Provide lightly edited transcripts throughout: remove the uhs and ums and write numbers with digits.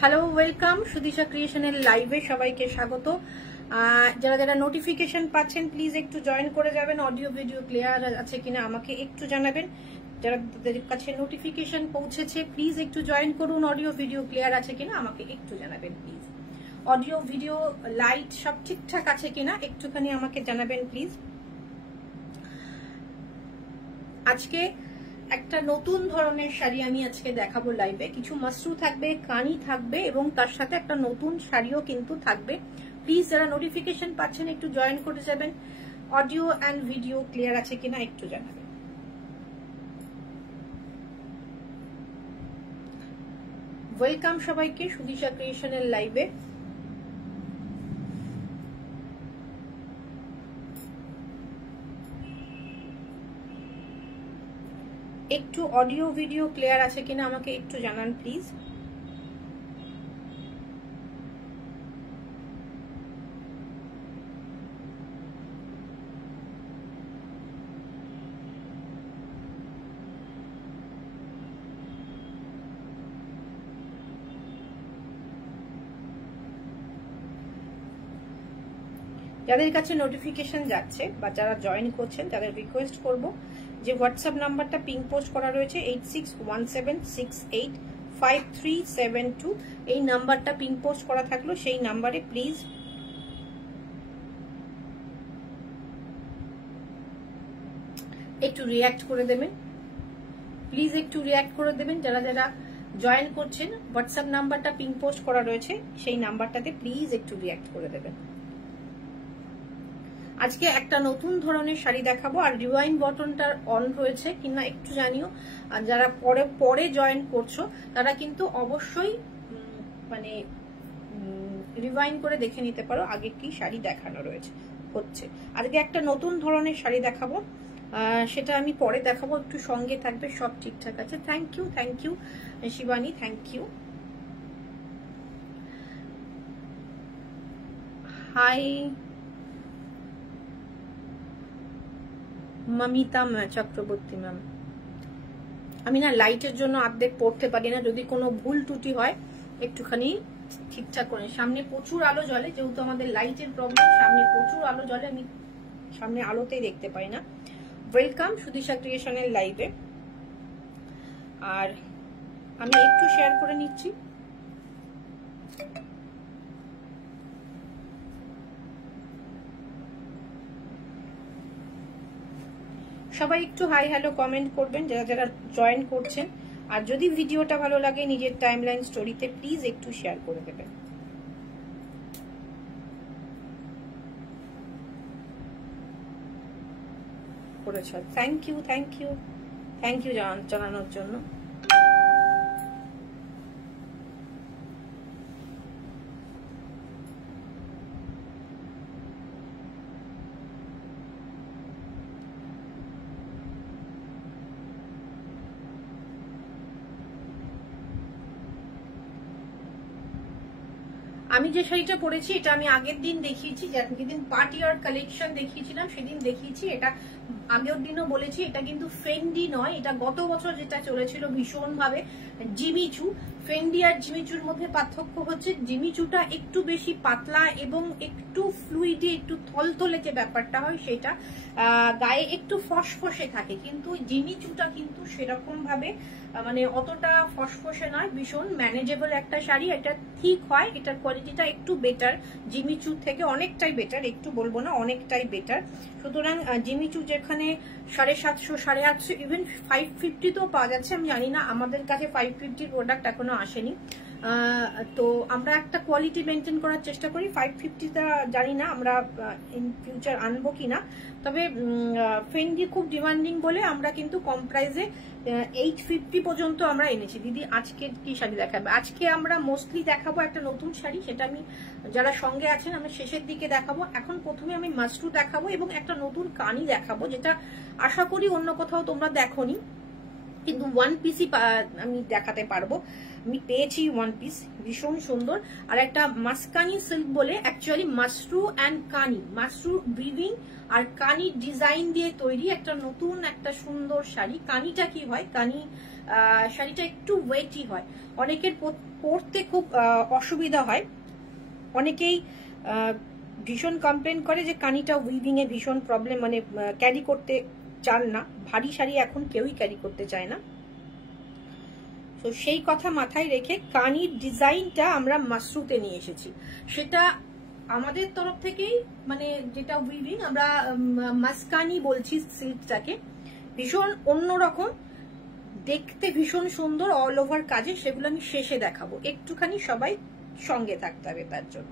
Hello, welcome সুদিশা ক্রিয়েশনের লাইভে সবাইকে স্বাগত। যারা যারা নোটিফিকেশন পাচ্ছেন প্লিজ একটু জয়েন করে যাবেন। অডিও ভিডিও ক্লিয়ার আছে কিনা আমাকে একটু জানাবেন। যারা কাছে নোটিফিকেশন পৌঁছেছে প্লিজ একটু জয়েন করুন। অডিও ভিডিও ক্লিয়ার আছে কিনা আমাকে একটু জানাবেন প্লিজ। অডিও ভিডিও লাইট সব ঠিকঠাক আছে কিনা একটুখানি আমাকে জানাবেন প্লিজ। আজকে একটা নতুন ধরনের শাড়ি আমি আজকে দেখাবো লাইভে। কিছু মাশরু থাকবে, কানি থাকবে এবং তার সাথে একটা নতুন শাড়িও কিন্তু থাকবে। প্লিজ যারা নোটিফিকেশন পাচ্ছেন একটু জয়েন করে যাবেন। অডিও অ্যান্ড ভিডিও ক্লিয়ার আছে কিনা একটু জানাবেন। ওয়েলকাম সবাইকে সুদিশা ক্রিয়েশনের লাইভে। একটু অডিও ভিডিও ক্লিয়ার আছে কিনা আমাকে একটু জানান প্লিজ। যাদের কাছে নোটিফিকেশন যাচ্ছে বা যারা জয়েন করছেন তাদের রিকোয়েস্ট করব যে হোয়াটসঅ্যাপ নাম্বারটা পিং পোস্ট করা রয়েছে 8617685372, এই নাম্বারটা পিং পোস্ট করা থাকলো। সেই নাম্বারে প্লিজ একটু রিঅ্যাক্ট করে দেবেন। প্লিজ একটু রিঅ্যাক্ট করে দেবেন। যারা যারা জয়েন করছেন হোয়াটসঅ্যাপ নাম্বারটা পিং পোস্ট করা রয়েছে সেই নাম্বারটাতে প্লিজ একটু রিঅ্যাক্ট করে দেবেন। আজকে একটা নতুন ধরনের শাড়ি দেখাবো। আর রিওয়াইন্ড বটনটার অন রয়েছে কিনা একটু জানিও। আর যারা পরে জয়েন করছো তারা কিন্তু অবশ্যই মানে রিওয়াইন্ড করে দেখে নিতে পারো আগে কি শাড়ি দেখানো রয়েছে হচ্ছে। আজকে একটা নতুন ধরনের শাড়ি দেখাবো, সেটা আমি পরে দেখাবো। একটু সঙ্গে থাকবে, সব ঠিকঠাক আছে। Thank you Shivani, thank you. Hi Momita Chakraborty ma'am. আমি না লাইটের জন্য অর্ধেক পড়তে পারি না, যদি কোনো ভুল ত্রুটি হয় একটুখানি ঠিকঠাক করে। সামনে প্রচুর আলো জ্বলে, যেহেতু আমাদের লাইটের প্রবলেম, সামনে প্রচুর আলো জ্বলে, আমি সামনে আলোতেই দেখতে পাই না। ওয়েলকাম সুদিশা ক্রিয়েশনের লাইভে। আর আমি একটু শেয়ার করে নিচ্ছি। সবাই একটু হাই হ্যালো কমেন্ট করবেন যারা যারা জয়েন করছেন। আর যদি ভিডিওটা ভালো লাগে নিজের টাইমলাইন স্টোরিতে প্লিজ একটু শেয়ার করে দেবেন। থ্যাংক ইউ জানানোর জন্য। আমি যে শাড়িটা পরেছি এটা আমি আগের দিন দেখিয়েছি, যেদিন পার্টি আর কালেকশন দেখিয়েছিলাম সেদিন দেখিয়েছি। এটা আগের দিনও বলেছি, এটা কিন্তু ফেন্ডি নয়, এটা গত বছর যেটা চলেছিল ভীষণ ভাবে জিমিচু। ফেন্ডি আর জিমিচুর মধ্যে পার্থক্য হচ্ছে জিমিচুটা একটু বেশি পাতলা এবং একটু ফ্লুইডি, একটু থলথলে যে ব্যাপারটা হয় সেটা গায়ে একটু ফসফসে থাকে, কিন্তু জিমিচুটা কিন্তু সেরকম ভাবে মানে অতটা ফসফসে নয়, ভীষণ ম্যানেজেবল একটা শাড়ি। এটা ঠিক হয়, এটার কোয়ালিটিটা একটু বেটার জিমিচু থেকে, অনেকটাই বেটার, একটু বলবো না অনেকটাই বেটার। সুতরাং জিমিচু যেখানে 750 850 ইভেন 550 তো পাওয়া যাচ্ছে, আমি জানি না, আমাদের কাছে 550 প্রোডাক্ট এখনো আসেনি। তো আমরা একটা কোয়ালিটি মেনটেন করার চেষ্টা করি। 550টা জানি না আমরা ইন ফিউচার আনবো কিনা, তবে ফেন্ডি খুব ডিমান্ডিং বলে আমরা কিন্তু কম প্রাইসে 850 পর্যন্ত আমরা এনেছি। দিদি আজকে কি শাড়ি দেখাবে? আজকে আমরা মোস্টলি দেখাবো একটা নতুন শাড়ি, সেটা আমি যারা সঙ্গে আছেন আমরা শেষের দিকে দেখাবো। এখন প্রথমে আমি মাশরু দেখাবো এবং একটা নতুন কানি দেখাবো, যেটা আশা করি অন্য কোথাও তোমরা দেখোনি, কিন্তু ওয়ান পিসই আমি দেখাতে পারবো। আমি পেয়েছি ওয়ান পিস, ভীষণ সুন্দর। আর একটা মাসকানি সিল্ক বলে, অ্যাকচুয়ালি মাশরু অ্যান্ড কানি, মাশরু উইভিং আর কানি ডিজাইন দিয়ে তৈরি একটা নতুন একটা সুন্দর শাড়ি। কানিটা কি হয়, কানি শাড়িটা একটু ওয়েটি হয়, অনেকের পরতে খুব অসুবিধা হয়, অনেকেই ভীষণ কমপ্লেন করে যে কানিটা উইভিং এ ভীষণ প্রবলেম, মানে ক্যারি করতে চান না, ভারী শাড়ি এখন কেউই ক্যারি করতে চায় না। তো সেই কথা মাথায় রেখে কানির ডিজাইনটা আমরা মাশরুতে নিয়ে এসেছি, সেটা আমাদের তরফ থেকেই, মানে যেটা উইভিং আমরা মাসকানি বলছি সিল্কটাকে, ভীষণ অন্যরকম দেখতে, ভীষণ সুন্দর অল ওভার কাজে, সেগুলো আমি শেষে দেখাবো, একটুখানি সবাই সঙ্গে থাকতে হবে তার জন্য।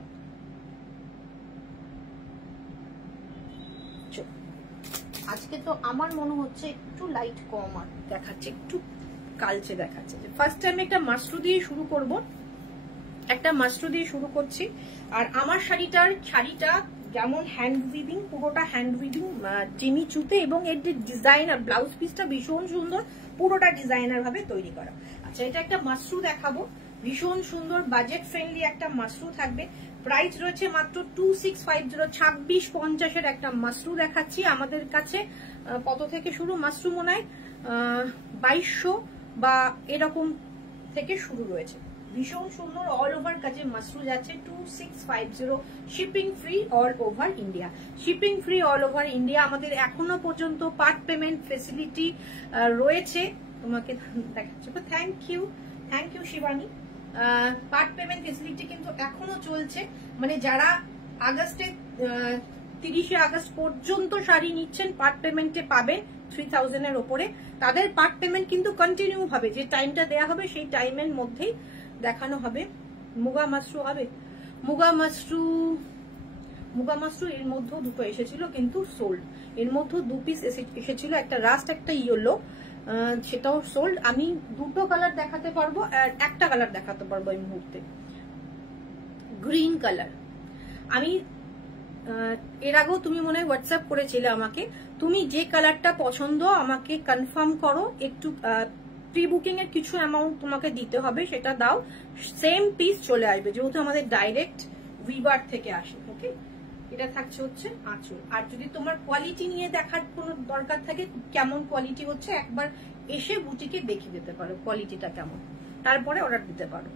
আজকে তো আমার মনে হচ্ছে একটু লাইট কম দেখাচ্ছে, একটু কালচে দেখাচ্ছে। ফার্স্ট টাইম একটা মাশরু দিয়ে শুরু করব, একটা মাশরু দিয়ে শুরু করছি। আর আমার শাড়িটা যেমন হ্যান্ড উইভিং, পুরোটা হ্যান্ড উইভিং জিমি চুতে, এবং এর যে ডিজাইনার ব্লাউজ পিসটা ভীষণ সুন্দর, পুরোটা ডিজাইনার ভাবে তৈরি করা। আচ্ছা, এটা একটা মাশরু দেখাবো, ভীষণ সুন্দর বাজেট ফ্রেন্ডলি একটা মাশরু থাকবে। প্রাইস রয়েছে মাত্র 2650, 2650-এর একটা মাশরু দেখাচ্ছি। আমাদের কাছে কত থেকে শুরু মাশরু, মনে হয় 2200 বা এরকম থেকে শুরু রয়েছে। ভীষণ সুন্দর অল ওভার কাজে মাশরু যাচ্ছে 2650, shipping free all over India. Shipping free all over India. আমাদের এখনো পর্যন্ত পার্ট পেমেন্ট ফেসিলিটি রয়েছে, তোমাকে দেখাচ্ছি। Thank you Shivani. Part payment facility কিন্তু এখনো চলছে, মানে যারা আগস্টে 30শে আগস্ট পর্যন্ত শাড়ি নিচ্ছেন পার্ট পেমেন্টে পাবেন 3000-এর ওপরে, তাদের পার্ট পেমেন্ট কিন্তু কন্টিনিউ হবে, যে টাইমটা দেয়া হবে সেই টাইমের মধ্যেই দেখানো হবে। মুগা মাশরু হবে, মুগা মাশরু এর মধ্যেও দুটো এসেছিল কিন্তু সোল্ড, এর মধ্যেও 2 পিস এসেছিল, একটা রাস্ট একটা ইয়েলো, সেটাও সোল্ড। আমি দুটো কালার দেখাতে পারবো, আর একটা কালার দেখাতে পারবো এই মুহূর্তে, গ্রিন কালার। আমি এর আগেও তুমি মনে হয় হোয়াটসঅ্যাপ করেছিলে আমাকে, তুমি যে কালারটা পছন্দ আমাকে কনফার্ম করো, একটু প্রি বুকিং এর কিছু অ্যামাউন্ট তোমাকে দিতে হবে, সেটা দাও, সেম পিস চলে আসবে, যেহেতু আমাদের ডাইরেক্ট উইভার থেকে আসে। ওকে, এটা থাকছে হচ্ছে আঁচল। আর যদি তোমার কোয়ালিটি নিয়ে দেখার কোনো দরকার থাকে, কেমন কোয়ালিটি হচ্ছে, একবার এসে বুটিকে দেখে দিতে পারো কোয়ালিটিটা কেমন, তারপরে অর্ডার দিতে পারো।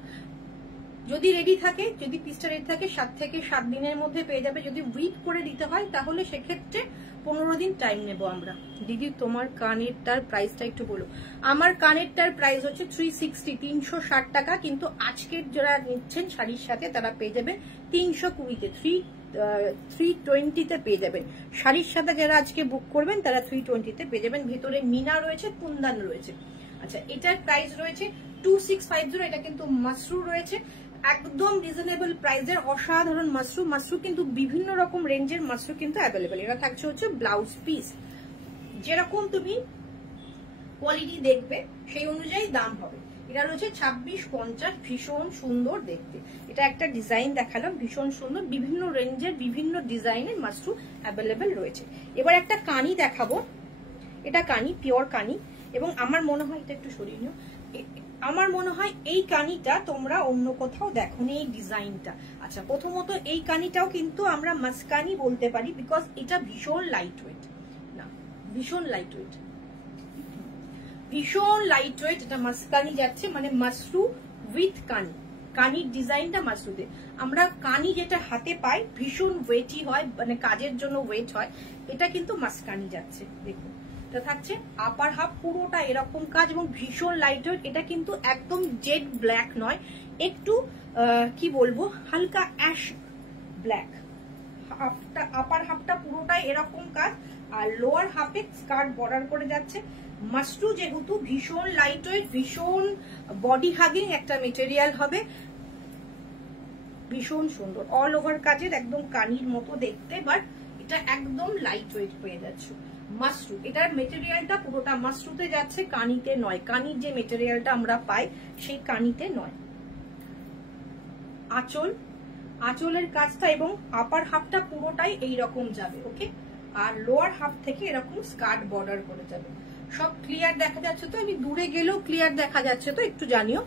যদি রেডি থাকে, যদি পিসটা রেডি থাকে 7 থেকে 7 দিনের মধ্যে পেয়ে যাবে। যদি উইক করে দিতে হয় তাহলে সেক্ষেত্রে 15 দিন টাইম নেব আমরা। দিদি তোমার কানেরটার প্রাইসটা একটু বলো। আমার কানেরটার প্রাইস হচ্ছে 360, 360 টাকা, কিন্তু আজকের যারা নিচ্ছেন শাড়ির সাথে তারা পেয়ে যাবেন 320-তে, 320-তে পেয়ে যাবেন। শাড়ির সাথে যারা আজকে বুক করবেন তারা 320-তে পেয়ে যাবেন। ভেতরে মিনা রয়েছে, কুন্দান রয়েছে। আচ্ছা, এটার প্রাইস রয়েছে 2650, এটা কিন্তু মাশরু রয়েছে, একদম রিজনেবল প্রাইসের অসাধারণ মাশরু কিন্তু বিভিন্ন রকম রেঞ্জের মাশরু কিন্তু অ্যাভেলেবেল। এটা থাকছে হচ্ছে ব্লাউজ পিস, যেরকম তুমি কোয়ালিটি দেখবে সেই অনুযায়ী দাম হবে। এটা রয়েছে 2650, ভীষণ সুন্দর দেখতে। এটা একটা ডিজাইন দেখালাম, ভীষণ সুন্দর, বিভিন্ন রেঞ্জের বিভিন্ন ডিজাইনের মাশরু অ্যাভেলেবেল রয়েছে। এবার একটা কানি দেখাবো, এটা কানি, পিওর কানি, এবং আমার মনে হয় এটা একটু সরিয়ে নিও, আমার মনে হয় এই কানিটা তোমরা অন্য কোথাও দেখোনি এই ডিজাইনটা। আচ্ছা, প্রথমত এই কানিটাও কিন্তু আমরা মাসকানি বলতে পারি, বিকজ এটা ভীষণ লাইট ওয়েট, না ভীষণ লাইট ওয়েট, ভীষণ লাইট ওয়েট। এটা মাসকানি যাচ্ছে, মানে মাশরু উইথ কানি, কানির ডিজাইনটা মাশরুতে। আমরা কানি যেটা হাতে পাই ভীষণ ওয়েটি হয়, মানে কাজের জন্য ওয়েট হয়, এটা কিন্তু মাসকানি যাচ্ছে। দেখুন, এটা থাকছে আপার হাফ পুরোটা এরকম কাজ এবং ভীষণ লাইট ওয়েট। এটা কিন্তু একদম জেড ব্ল্যাক নয়, একটু কি বলবো, হালকা অ্যাশ ব্ল্যাক। হাফটা, আপার হাফটা পুরোটাই এরকম কাজ, আর লোয়ার হাফে স্কার্ট বর্ডার করে যাচ্ছে। মাশরু যেহেতু ভীষণ লাইট ওয়েট, ভীষণ বডি হাগিং একটা মেটেরিয়াল হবে, ভীষণ সুন্দর অল ওভার কাজের, একদম কানির মতো দেখতে, বাট এটা একদম লাইট ওয়েট পেয়ে যাচ্ছে। মাশরু, এটার মেটেরিয়ালটা পুরোটা মাশরুতে যাচ্ছে, কানিতে নয়। কানির যে মেটেরিয়ালটা আমরা পাই সেই কানিতে নয়। আঁচল, আঁচলের কাজটা এবং আপার হাফটা পুরোটাই এইরকম যাবে। ওকে, আর লোয়ার হাফ থেকে এরকম স্কার্ট বর্ডার করে যাবে। সব ক্লিয়ার দেখা যাচ্ছে তো? আমি দূরে গেলেও ক্লিয়ার দেখা যাচ্ছে তো? একটু জানিও।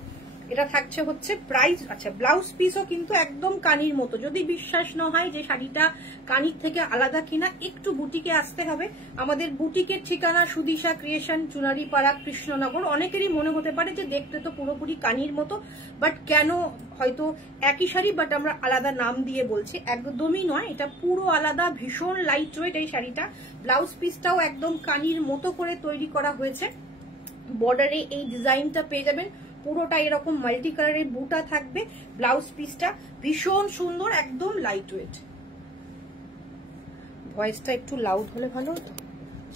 এটা থাকছে হচ্ছে প্রাইস। আচ্ছা, ব্লাউজ পিসও কিন্তু একদম কানির মতো। যদি বিশ্বাস না হয় যে শাড়িটা কানির থেকে আলাদা কিনা, একটু বুটিকে আসতে হবে। আমাদের বুটিকের ঠিকানা সুদিশা ক্রিয়েশন, চুনারিপাড়া, কৃষ্ণনগর। অনেকেরই মনে হতে পারে যে দেখতে তো পুরোপুরি কানির মতো, বাট কেন, হয়তো একই শাড়ি বাট আমরা আলাদা নাম দিয়ে বলছি। একদমই নয়, এটা পুরো আলাদা, ভীষণ লাইট ওয়েট এই শাড়িটা। ব্লাউজ পিসটাও একদম কানির মতো করে তৈরি করা হয়েছে। বর্ডারে এই ডিজাইনটা পেয়ে যাবেন, পুরোটা এরকম মাল্টি কালারের বুটা থাকবে। ব্লাউজ পিসটা ভীষণ সুন্দর, একদম লাইট ওয়েট। ভয়েসটা একটু লাউড হলে ভালো হতো,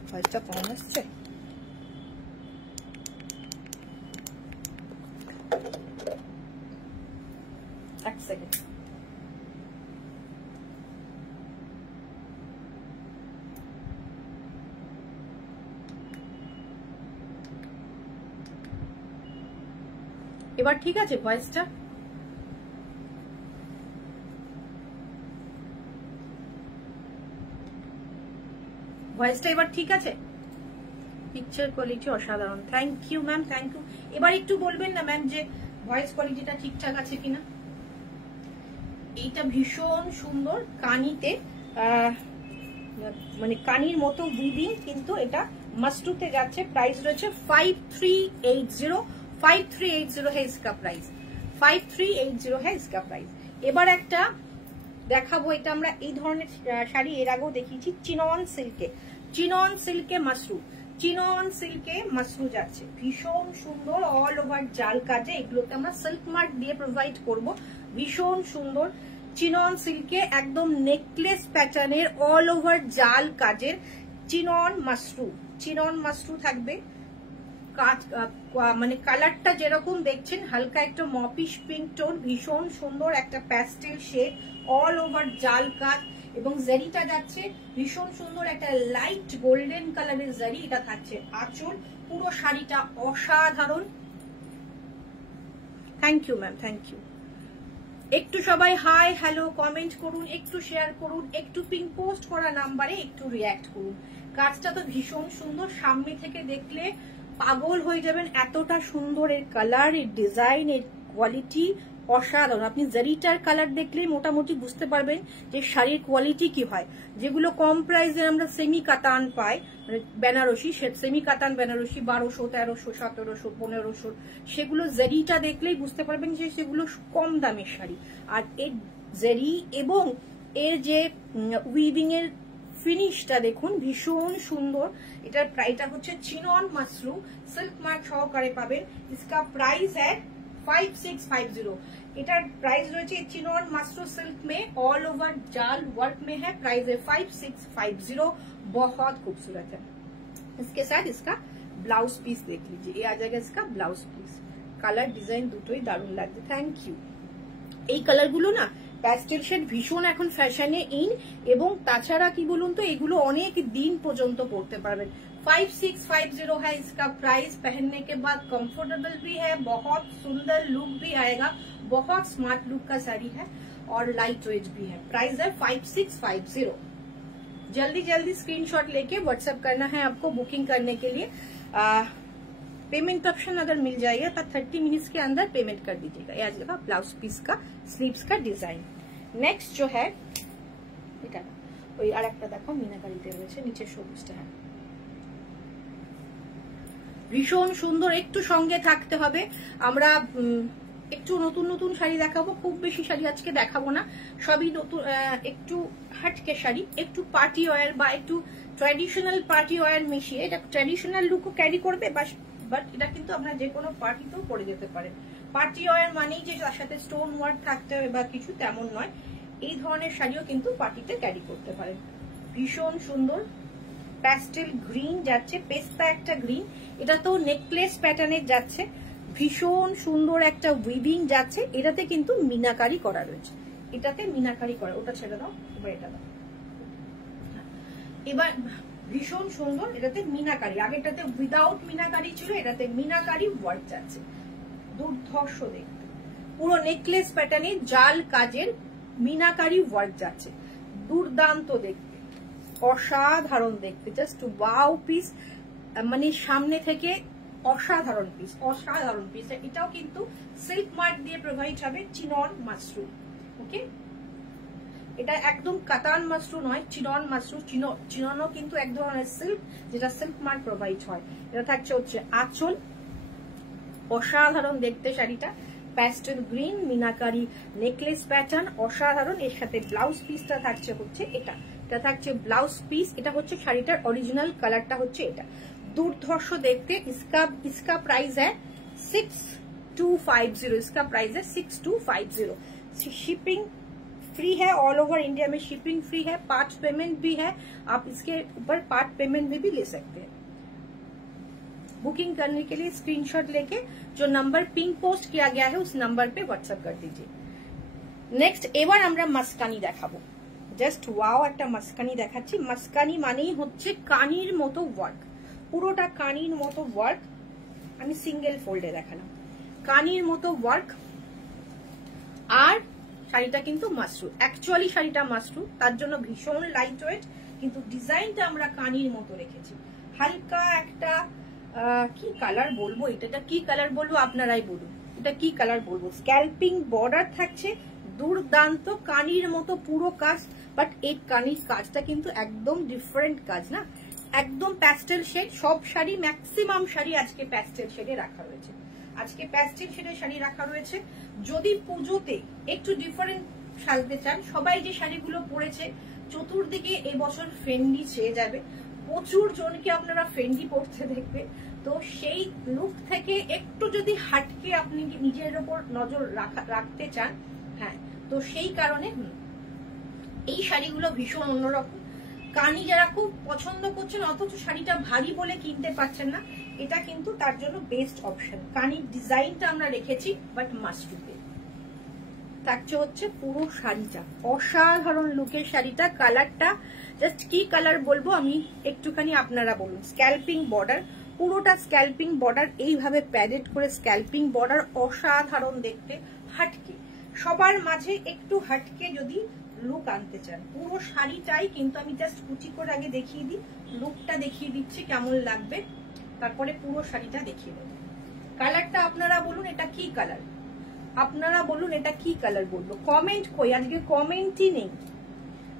ভয়েসটা কম আসছে। এক সেকেন্ড। এবার ঠিক আছে ভয়েসটা? ভয়েসটা এবার ঠিক আছে? পিকচার কোয়ালিটি অসাধারণ, thank you ma'am, thank you. এবার একটু বলবেন না ম্যাম যে ভয়েস কোয়ালিটিটা ঠিকঠাক আছে কিনা। এইটা ভীষণ সুন্দর কানিতে, মানে কানির মতো উইভিং, কিন্তু এটা মাস্টুতে যাচ্ছে। প্রাইস রয়েছে 5380। 5380 है इसका प्राइस, 5380 है इसका प्राइस। এবার একটা দেখাবো, এটা আমরা এই ধরনের শাড়ি এর আগেও দেখিয়েছি, চিনন সিল্কে। চিনন সিল্কে মাসরু, চিনন সিল্কে মাসরু যাচ্ছে, ভীষণ সুন্দর অল ওভার জাল কাজে। এগুলোতে আমরা সিল্ক মার্ক দিয়ে প্রোভাইড করব, ভীষণ সুন্দর। চিনন সিল্কে একদম নেকলেস প্যাটার্নের অল ওভার জাল কাজের চিনন মাসরু। চিনন মাসরু থাকবে, মানে কালারটা যেরকম দেখছেন হালকা একটা মপিশ পিঙ্ক টোন, ভীষণ সুন্দর একটা প্যাস্টেল শেড, অল ওভার জাল কাজ। এবং জারিটা যাচ্ছে ভীষণ সুন্দর একটা লাইট গোল্ডেন কালারের জারি। এটা থাকছে আঁচল, পুরো শাড়িটা অসাধারণ। Thank you ma'am, thank you. একটু সবাই হাই হ্যালো কমেন্ট করুন, একটু শেয়ার করুন, একটু পিন পোস্ট করা নাম্বারে একটু রিঅ্যাক্ট করুন। কাজটা তো ভীষণ সুন্দর, সামনে থেকে দেখলে পাগল হয়ে যাবেন, এতটা সুন্দর এর কালার, এর ডিজাইন, এর কোয়ালিটি অসাধারণ। আপনি জারিটার কালার দেখলেই মোটামুটি বুঝতে পারবেন যে শাড়ির কোয়ালিটি কি হয়। যেগুলো কম প্রাইসে আমরা সেমি কাতান পাই, মানে বেনারসি, সেমি কাতান বেনারসি 1200, 1300, 1700, 1500, সেগুলো জারিটা দেখলেই বুঝতে পারবেন যে সেগুলো কম দামের শাড়ি। আর এর জারি এবং এর যে উইভিং এর ফিনিশটা দেখুন, ভীষণ সুন্দর। এটার প্রাইসটা হচ্ছে চিনন মাসরু, সিল্ক মার্ক সহকারে পাবেন। इसका प्राइस है 5650। এটার প্রাইস রয়েছে চিনন মাসরু সিল্ক में ऑल ओवर जाल वर्क में है। प्राइस है 5650, बहुत खूबसूरत है। इसके साथ इसका ब्लाउज पीस देख लीजिए, ये आ जाएगा इसका ब्लाउज पीस। কালার ডিজাইন দুটোই দারুণ লাগছে, থ্যাংক ইউ। এই কালারগুলো না প্যাস্টেল শেড ভীষণ এখন ফ্যাশনে ইন, এবং তাছাড়া কি বলুন তো এগুলো অনেক দিন পর্যন্ত পরতে পারবেন। 5650 है इसका प्राइस। पहनने के बाद कंफर्टेबल भी है, बहुत सुंदर लुक भी आएगा, बहुत स्मार्ट लुक का साड़ी है और लाइट वेट भी है। प्राइस है 5650। जल्दी जल्दी स्क्रीनशॉट लेके व्हाट्सएप करना है आपको बुकिंग करने के लिए। पेमेंट ऑप्शन अगर मिल जाएगा तो 30 मिनट्स के अंदर पेमेंट कर दीजिएगा। ये आ जाएगा ब्लाउज पीस का स्लीव्स का डिजाइन। नेक्स्ट जो है এটা ওই আরেকটা দেখো মিনাকারিতে রয়েছে, নিচে সবুজটা, হ্যাঁ ভীষণ সুন্দর। একটু সঙ্গে থাকতে হবে, আমরা একটু নতুন নতুন শাড়ি দেখাবো, খুব বেশি শাড়ি আজকে দেখাবো না, সবই নতুন, একটু হাটকে শাড়ি, একটু পার্টি ওয়্যার বা একটু ট্র্যাডিশনাল পার্টি ওয়্যার মিশিয়ে। এটা ট্র্যাডিশনাল লুকও ক্যারি করবে, বাট এটা কিন্তু আপনারা যে কোনো পার্টিতেও পরে যেতে পারেন। পার্টি ওয়্যার মানেই যে তার সাথে স্টোন ওয়ার্ক থাকতে হবে বা কিছু, তেমন নয়। এই ধরনের শাড়িও কিন্তু পার্টিতে ক্যারি করতে পারেন। ভীষণ সুন্দর প্যাস্টেল গ্রিন যাচ্ছে, পেস্তা একটা গ্রিন, এটা তো নেকলেস প্যাটার্নের যাচ্ছে, ভীষণ সুন্দর একটা উইভিং যাচ্ছে। এটাতে কিন্তু মিনাকারি করা রয়েছে, এটাতে মিনাকারি করা, ওটা ছেড়ে দাও, এবার এটা দাও। এবার ভীষণ সুন্দর, এটাতে মিনাকারি, আগেটাতে উইদাউট মিনাকারি ছিল, এটাতে মিনাকারি ওয়ার্ক যাচ্ছে, দুর্ধর্ষ দেখতে। পুরো নেকলেস প্যাটার্নে জাল কাজের মিনাকারি ওয়ার্ক যাচ্ছে, দুর্দান্ত দেখতে, অসাধারণ দেখতে, জাস্ট ওয়াও পিস। মানে সামনে থেকে অসাধারণ পিস, অসাধারণ পিস। এটাও কিন্তু সিল্ক মার্ক দিয়ে প্রোভাইড হবে, চিনন মাশরুম। ওকে, এটা একদম কাতান মাশরুম নয়, চিনন মাশরুম। চিননও কিন্তু এক ধরনের সিল্ক, যেটা সিল্ক মার্ক প্রোভাইড হয়। এটা থাকছে হচ্ছে আঁচল, অসাধারণ দেখতে শাড়িটা, pastel green meenakari necklace pattern, অসাধারণ। এর সাথে ব্লাউজ পিসটা থাকছে হচ্ছে এটা থাকছে ব্লাউজ পিস। এটা হচ্ছে শাড়িটার অরিজিনাল কালারটা হচ্ছে এটা, দুর্ধর্ষ দেখতে। इसका प्राइस है 6250, इसका प्राइस है 6250। शिपिंग फ्री है, ऑल ओवर इंडिया में शिपिंग फ्री है, पार्ट पेमेंट भी है, आप इसके ऊपर पार्ट पेमेंट में भी ले सकते हैं। बुकिंग करने के लिए स्क्रीनशॉट लेके जो नंबर पिंक पोस्ट किया गया है उस नंबर पे व्हाट्सएप कर दीजिए। नेक्स्ट এবার আমরা মাস্কানি দেখাবো। জাস্ট ওয়াও, একটা মাস্কানি দেখাচ্ছি। মাস্কানি মানেই হচ্ছে কানির মতো ওয়ার্ক, পুরোটা কানির মতো ওয়ার্ক। আমি সিঙ্গেল ফোল্ডে দেখালাম, কানির মতো ওয়ার্ক। আর শাড়িটা কিন্তু মাশরু, অ্যাকচুয়ালি শাড়িটা মাশরু, তার জন্য ভীষণ লাইট ওয়েট, কিন্তু ডিজাইনটা আমরা কানির মতো রেখেছি। হালকা একটা কি কালার বলবো, এটা কি কালার বলবো আপনারাই বলুন, এটা কি কালার বলবো। স্ক্যাল্পিং বর্ডার থাকছে, দুর্দান্ত কানির মতো পুরো কাজ। বাট এই কানির কাজটা কিন্তু একদম ডিফারেন্ট কাজ না, একদম প্যাস্টেল শেড। সব শাড়ি, ম্যাক্সিমাম শাড়ি আজকে প্যাস্টেল শেডে রাখা রয়েছে, আজকে প্যাস্টেল শেডের শাড়ি রাখা রয়েছে। যদি পুজোতে একটু ডিফারেন্ট সাজতে চান, সবাই যে শাড়িগুলো পরেছে চতুর্দিকে এবছর ফেন্ডি ছেয়ে যাবে, প্রচুর জনকে আপনারা ফেন্ডি পরতে দেখবে। তো সেই লুক থেকে একটু যদি হাটকে আপনি নিজের ওপর নজর রাখতে চান, হ্যাঁ, তো সেই কারণে এই শাড়িগুলো ভীষণ অন্যরকম। কানি যারা খুব পছন্দ করছেন অথচ শাড়িটা ভারী বলে কিনতে পারছেন না, এটা কিন্তু তার জন্য বেস্ট অপশন। কানির ডিজাইনটা আমরা রেখেছি বাট মাশরুতে থাকছে হচ্ছে পুরো শাড়িটা, অসাধারণ লুকের শাড়িটা। কালারটা জাস্ট কি কালার বলবো আমি, একটুখানি আপনারা বলুন। স্ক্যাল্পিং বর্ডার, পুরোটা স্ক্যাল্পিং বর্ডার, এইভাবে প্যাডেড করে স্ক্যাল্পিং বর্ডার, অসাধারণ দেখতে। হাটকে, সবার মাঝে একটু হাটকে যদি লুক আনতে চান, পুরো শাড়িটাই কিন্তু আমি জাস্ট কুচি করে আগে দেখিয়ে দিই, লুকটা দেখিয়ে দিচ্ছি কেমন লাগবে, তারপরে পুরো শাড়িটা দেখিয়ে দেবো। কালারটা আপনারা বলুন এটা কি কালার, আপনারা বলুন এটা কি কালার বলবো। কমেন্ট কই, আজকে কমেন্টই নেই।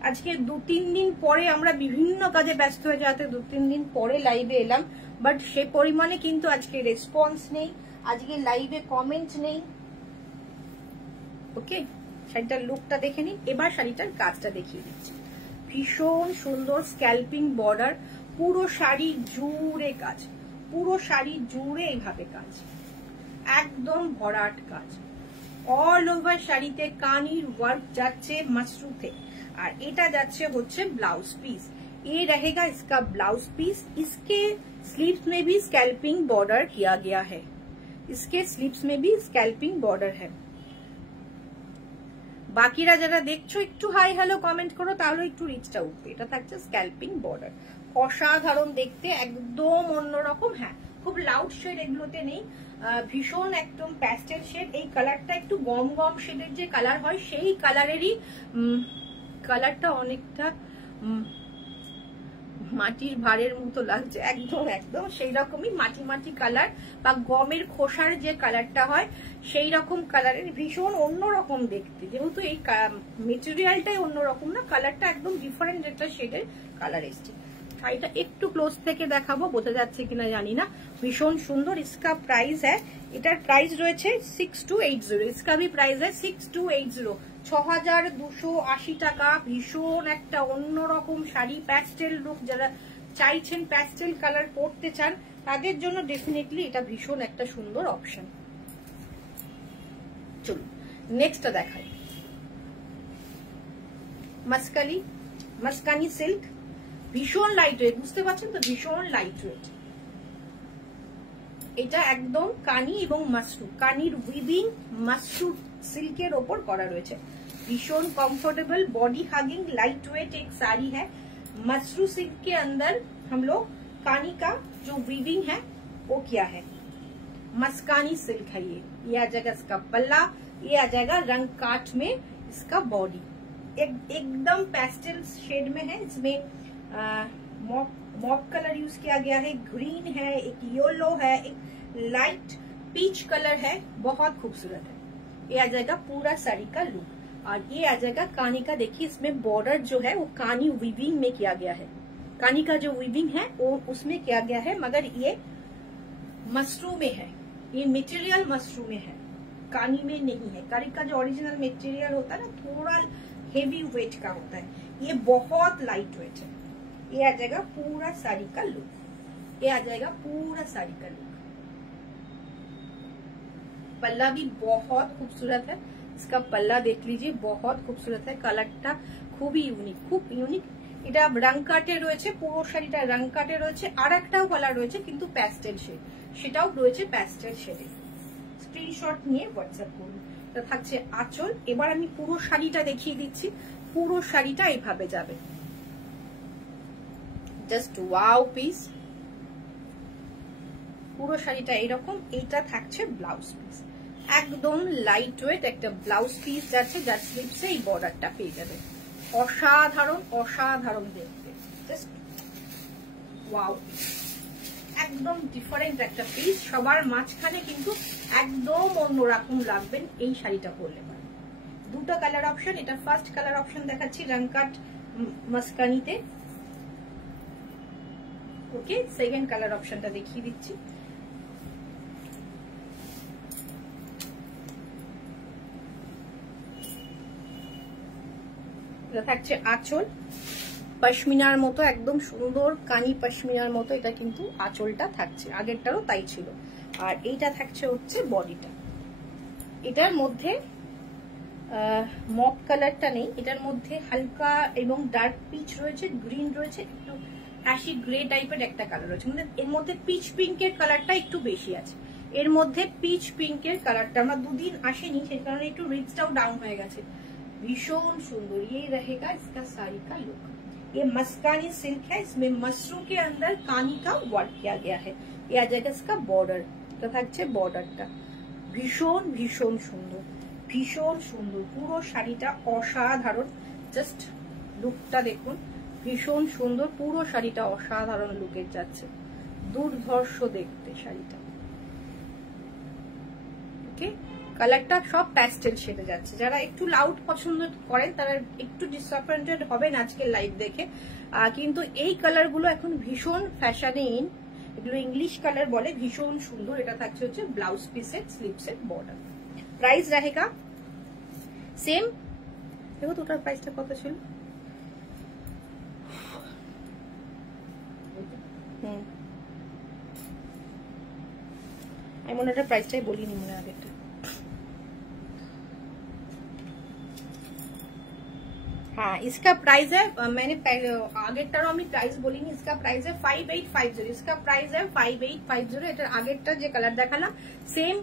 আজকে 2-3 দিন পরে আমরা বিভিন্ন কাজে ব্যস্ত হয়ে যাতে 2-3 দিন পরে লাইভে এলাম, বাট সে পরিমাণে কিন্তু আজকে রেসপন্স নেই, আজকে লাইভে কমেন্ট নেই। ওকে, শাড়িটার লুকটা দেখে নিন। এবার শাড়িটার কাজটা দেখিয়ে দিচ্ছি। ভীষণ সুন্দর স্ক্যাল্পিং বর্ডার, পুরো শাড়ি জুড়ে কাজ, পুরো শাড়ি জুড়ে এইভাবে কাজ, একদম ভরাট কাজ। অল ওভার শাড়িতে কানির ওয়ার্ক যাচ্ছে মাশরুতে, আর এটা যাচ্ছে হচ্ছে ব্লাউজ পিস। ये रहेगा इसका ब्लाउज पीस। इसके स्लीव्स में भी स्कैल्पिंग बॉर्डर किया गया है, इसके स्लीव्स में भी स्कैल्पिंग बॉर्डर है। বাকিরা যারা দেখছো একটু হাই হ্যালো কমেন্ট করো, তাহলে একটু রিচটা উঠবে। এটা থাকছে স্ক্যাল্পিং বর্ডার, অসাধারণ দেখতে, একদম অন্যরকম। হ্যাঁ, খুব লাউড শেড এগুলোতে নেই, ভীষণ একদম প্যাস্টেল শেড। এই কালারটা একটু গম গম শেডের যে কালার হয় সেই কালারেরই কালারটা, অনেকটা মাটির ভাড়ের মতো লাগছে, একদম একদম সেই রকমই মাটি মাটি কালার, বা গমের খোসার যে কালারটা হয় সেই রকম কালারের, ভীষণ অন্যরকম দেখতে। যেহেতু এই মেটেরিয়ালটাই অন্যরকম না, কালারটা একদম ডিফারেন্ট একটা শেডের কালার এসছে। শাড়িটা একটু ক্লোজ থেকে দেখাবো, বোঝা যাচ্ছে কিনা জানি না, ভীষণ সুন্দর। इसका प्राइस है, এটার প্রাইস রয়েছে 6280, इसका भी प्राइस है 6280, 6280 টাকা। ভীষণ একটা অন্যরকম শাড়ি, প্যাস্টেল লুক, যারা চাইছেন প্যাস্টেল কালার পরতে চান তাদের জন্য ডেফিনেটলি এটা ভীষণ একটা সুন্দর অপশন। চলুন নেক্সটটা দেখাই। মাস্কানি সিল্ক, ভীষণ লাইট ওয়েট, বুঝতে পারছেন তো, ভীষণ লাইট ওয়েট। এটা একদম কানি এবং মাশরু, কানির উইভিং মাশরু सिल्केर ओपर करा रही, भीषण comfortable, body hugging, light weight एक साड़ी है। मशरू सिल्क के अंदर हम लोग कानी का जो वीविंग है वो किया है, मस्कानी सिल्क है ये आ जाएगा इसका पल्ला, ये आ जाएगा रंग काट में इसका बॉडी, एकदम पेस्टल शेड में है। इसमें मॉक कलर यूज किया गया है, ग्रीन है, एक येलो है, एक लाइट पीच कलर है, बहुत खूबसूरत है। ये आ जाएगा पूरा साड़ी का लुक। और ये आ जाएगा कानी का। देखिए इसमें बॉर्डर जो है वो कानी वीविंग में किया गया है। कानी का जो वीविंग है वो उसमें किया गया है, मगर ये मशरूम में है, ये मटेरियल मशरूम में है, कानी में नहीं है। कानी का जो ओरिजिनल मटेरियल होता है ना, थोड़ा हेवी वेट का होता है, ये बहुत लाइट वेट है। ये आ जाएगा पूरा साड़ी का लुक। ये आ जाएगा पूरा साड़ी का लुक। पल्ला भी बहुत खूबसूरत है, इसका पल्ला देख लीजिए, बहुत खूबसूरत है। কালারটা খুবই ইউনিক, খুব ইউনিক। এটা রং কাটে রয়েছে, পুরো শাড়িটা রং কাটে রয়েছে। আর একটাও কালার রয়েছে কিন্তু প্যাস্টেল শেড, সেটাও রয়েছে প্যাস্টেল শেডে। স্ক্রিনশট নিয়ে হোয়াটসঅ্যাপ করুন। এটা থাকছে আঁচল। এবার আমি পুরো শাড়িটা দেখিয়ে দিচ্ছি। পুরো শাড়িটা এইভাবে যাবে, জাস্ট ওয়াও পিস। পুরো শাড়িটা এরকম। এইটা থাকছে ব্লাউজ পিস, একদম লাইট ওয়েট একটা ব্লাউজ পিস যাচ্ছে, যার স্লিপসে এই বর্ডারটা পেয়ে যাবে। অসাধারণ অসাধারণ দেখতে, জাস্ট ওয়াও পিস, একদম ডিফারেন্ট একটা পিস। সবার মাঝখানে কিন্তু একদম অন্যরকম লাগবেন এই শাড়িটা পরলে। দুটো কালার অপশন, এটা ফার্স্ট কালার অপশন দেখাচ্ছি রংকাট মাস্কানিতে। ওকে, সেকেন্ড কালার অপশনটা দেখিয়ে দিচ্ছি। থাকছে আঁচল পশমিনার মতো, একদম সুন্দর কানি পশমিনার মতো এটা কিন্তু আঁচলটা থাকছে, আগেরটারও তাই ছিল। আর এইটা থাকছে হচ্ছে বডিটা। এটার মধ্যে মপ কালারটা নেই, এটার মধ্যে হালকা এবং ডার্ক পিচ রয়েছে, গ্রিন রয়েছে, একটু অ্যাশি গ্রে টাইপের একটা কালার রয়েছে। মানে এর মধ্যে পিচ পিঙ্কের কালারটা একটু বেশি আছে। এর মধ্যে পিচ পিঙ্কের কালারটা, আমরা দুদিন আসেনি সেই কারণে একটু রিচটাও ডাউন হয়ে গেছে। भीषण सुंदर ये रहेगा इसका साड़ी का लुक। ये मस्कानी सिल्क है, इसमें मशरूम के अंदर कानी का वर्क किया गया है। ये आ जाएगा इसका बॉर्डर, तो থাকছে বর্ডারটা ভীষণ ভীষণ সুন্দর, ভীষণ সুন্দর। পুরো শাড়িটা অসাধারণ, জাস্ট লুকটা দেখুন, ভীষণ সুন্দর। পুরো শাড়িটা অসাধারণ লুকের যাচ্ছে, দুর্ধর্ষ দেখতে শাড়িটা। ওকে, কালারটা সব প্যাস্টেল শেডে যাচ্ছে। যারা একটু লাউড পছন্দ করেন তারা একটু ডিসঅ্যাপয়েন্টেড হবেন আজকের লাইভ দেখে, কিন্তু এই কালার গুলো এখন ভীষণ ফ্যাশনে ইন। এগুলো ইংলিশ কালার বলে, ভীষণ সুন্দর। এটা থাকছে হচ্ছে ব্লাউজ পিসের স্লিপসের বর্ডার। প্রাইস रहेगा সেম। দেখো তো ওটার প্রাইসটা কত ছিল। আমি মনে হয় প্রাইসটাই বলিনি, মনে আগেরটা। हाँ, इसका प्राइस है, मैंने আগেরটারও আমি প্রাইস বলিনি। इसका प्राइस है 5850। इसका प्राइस है 5850। এটার আগেরটা যে কালার দেখালাম সেম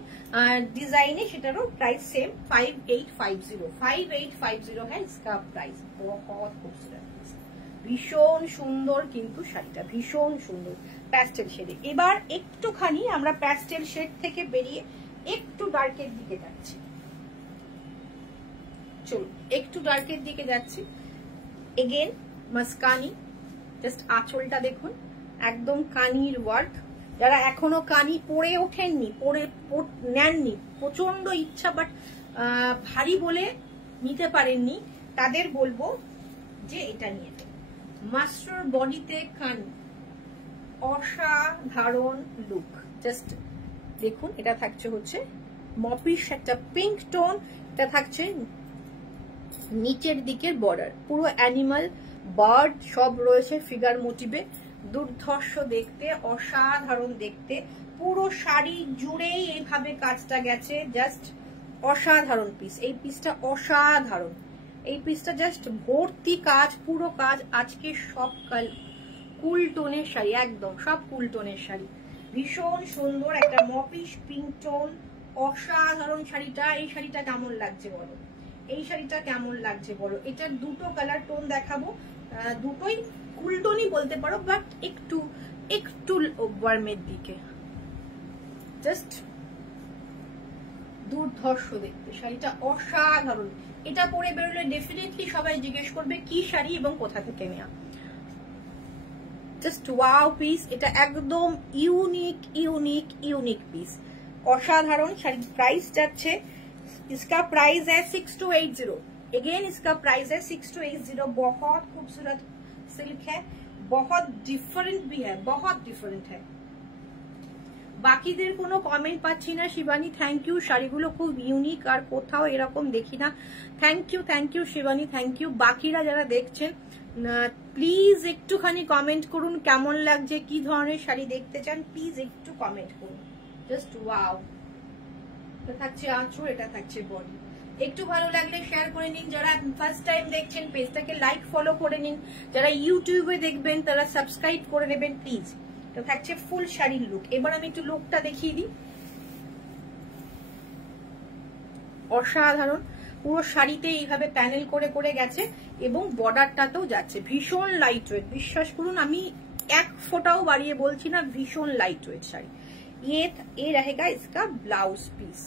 ডিজাইনে, সেটারও প্রাইস সেম 5850। 5850 है इसका प्राइस। बहुत खूबसूरत, ভীষণ সুন্দর কিন্তু শাড়িটা, ভীষণ সুন্দর প্যাস্টেল শেডে। এবার একটুখানি আমরা প্যাস্টেল শেড থেকে বেরিয়ে একটু ডার্কের দিকে যাচ্ছি। চলো একটু ডার্কের দিকে যাচ্ছি। এগেন মাস্কানি, জাস্ট আঁচলটা দেখুন, একদম কানির ওয়ার্ক। যারা এখনো কানি পরে ওঠেননি, পরে নেননি, প্রচন্ড ইচ্ছা বাট ভারী বলে নিতে পারেননি, তাদের বলবো যে এটা নিয়ে নেন। মাস্টার বডিতে কানি, অসাধারণ লুক। জাস্ট দেখুন, এটা থাকছে হচ্ছে মপিশ একটা পিঙ্ক টোন। এটা থাকছে নিচের দিকের বর্ডার, পুরো অ্যানিমাল বার্ড সব রয়েছে ফিগার মোটিভে। দুর্ধর্ষ দেখতে, অসাধারণ দেখতে। পুরো শাড়ি জুড়েই এইভাবে কাজটা গেছে, জাস্ট অসাধারণ পিস। এই পিসটা অসাধারণ, এই পিসটা জাস্ট ভর্তি কাজ, পুরো কাজ। আজকে সব কুল টোনের শাড়ি, একদম সব কুল টোনের শাড়ি। ভীষণ সুন্দর একটা মপিশ পিঙ্ক টোন, অসাধারণ শাড়িটা। এই শাড়িটা কেমন লাগছে বলো, এই শাড়িটা কেমন লাগছে বলো। এটার দুটো কালার টোন দেখাবো, দুটোই কুল টোনই বলতে পারো, বাট একটু একটু ওয়ার্মের দিকে। জাস্ট দুর্ধর্ষ দেখতে শাড়িটা, অসাধারণ। এটা পরে বেরোলে ডেফিনেটলি সবাই জিজ্ঞেস করবে কি শাড়ি এবং কোথা থেকে নেওয়া। জাস্ট ওয়াও পিস, এটা একদম ইউনিক ইউনিক ইউনিক পিস, অসাধারণ শাড়ি। प्राइस যাচ্ছে, इसका प्राइस है 6280। अगेन इसका प्राइस है 6280। बहुत खूबसूरत सिल्क है, बहुत डिफरेंट भी है, बहुत डिफरेंट है। বাকিদের কোনো কমেন্ট পাচ্ছি না শিবানী, থ্যাংক ইউ। শাড়িগুলো খুব ইউনিক আর কোথাও এরকম দেখি না। Thank you Shivani, thank you. বাকিরা যারা দেখছেন প্লিজ একটুখানি কমেন্ট করুন কেমন লাগছে, কি ধরনের শাড়ি দেখতে চান, প্লিজ একটু কমেন্ট করুন। জাস্ট ওয়াও, এটা থাকছে আঁচল, এটা থাকছে বডি। একটু ভালো লাগলে শেয়ার করে নিন, যারা ফার্স্ট টাইম দেখছেন পেজটাকে লাইক ফলো করে নিন, যারা ইউটিউবে দেখবেন তারা সাবস্ক্রাইব করে নেবেন প্লিজ। এটা থাকছে ফুল শাড়ির লুক। এবার আমি একটু লুকটা দেখিয়ে দিই, অসাধারণ। পুরো শাড়িতে এইভাবে প্যানেল করে করে গেছে এবং বর্ডারটাতেও যাচ্ছে, ভীষণ লাইট ওয়েট। বিশ্বাস করুন আমি এক ফোঁটাও বাড়িয়ে বলছি না, ভীষণ লাইট ওয়েট শাড়ি। ये रहेगा इसका ब्लाउज पीस,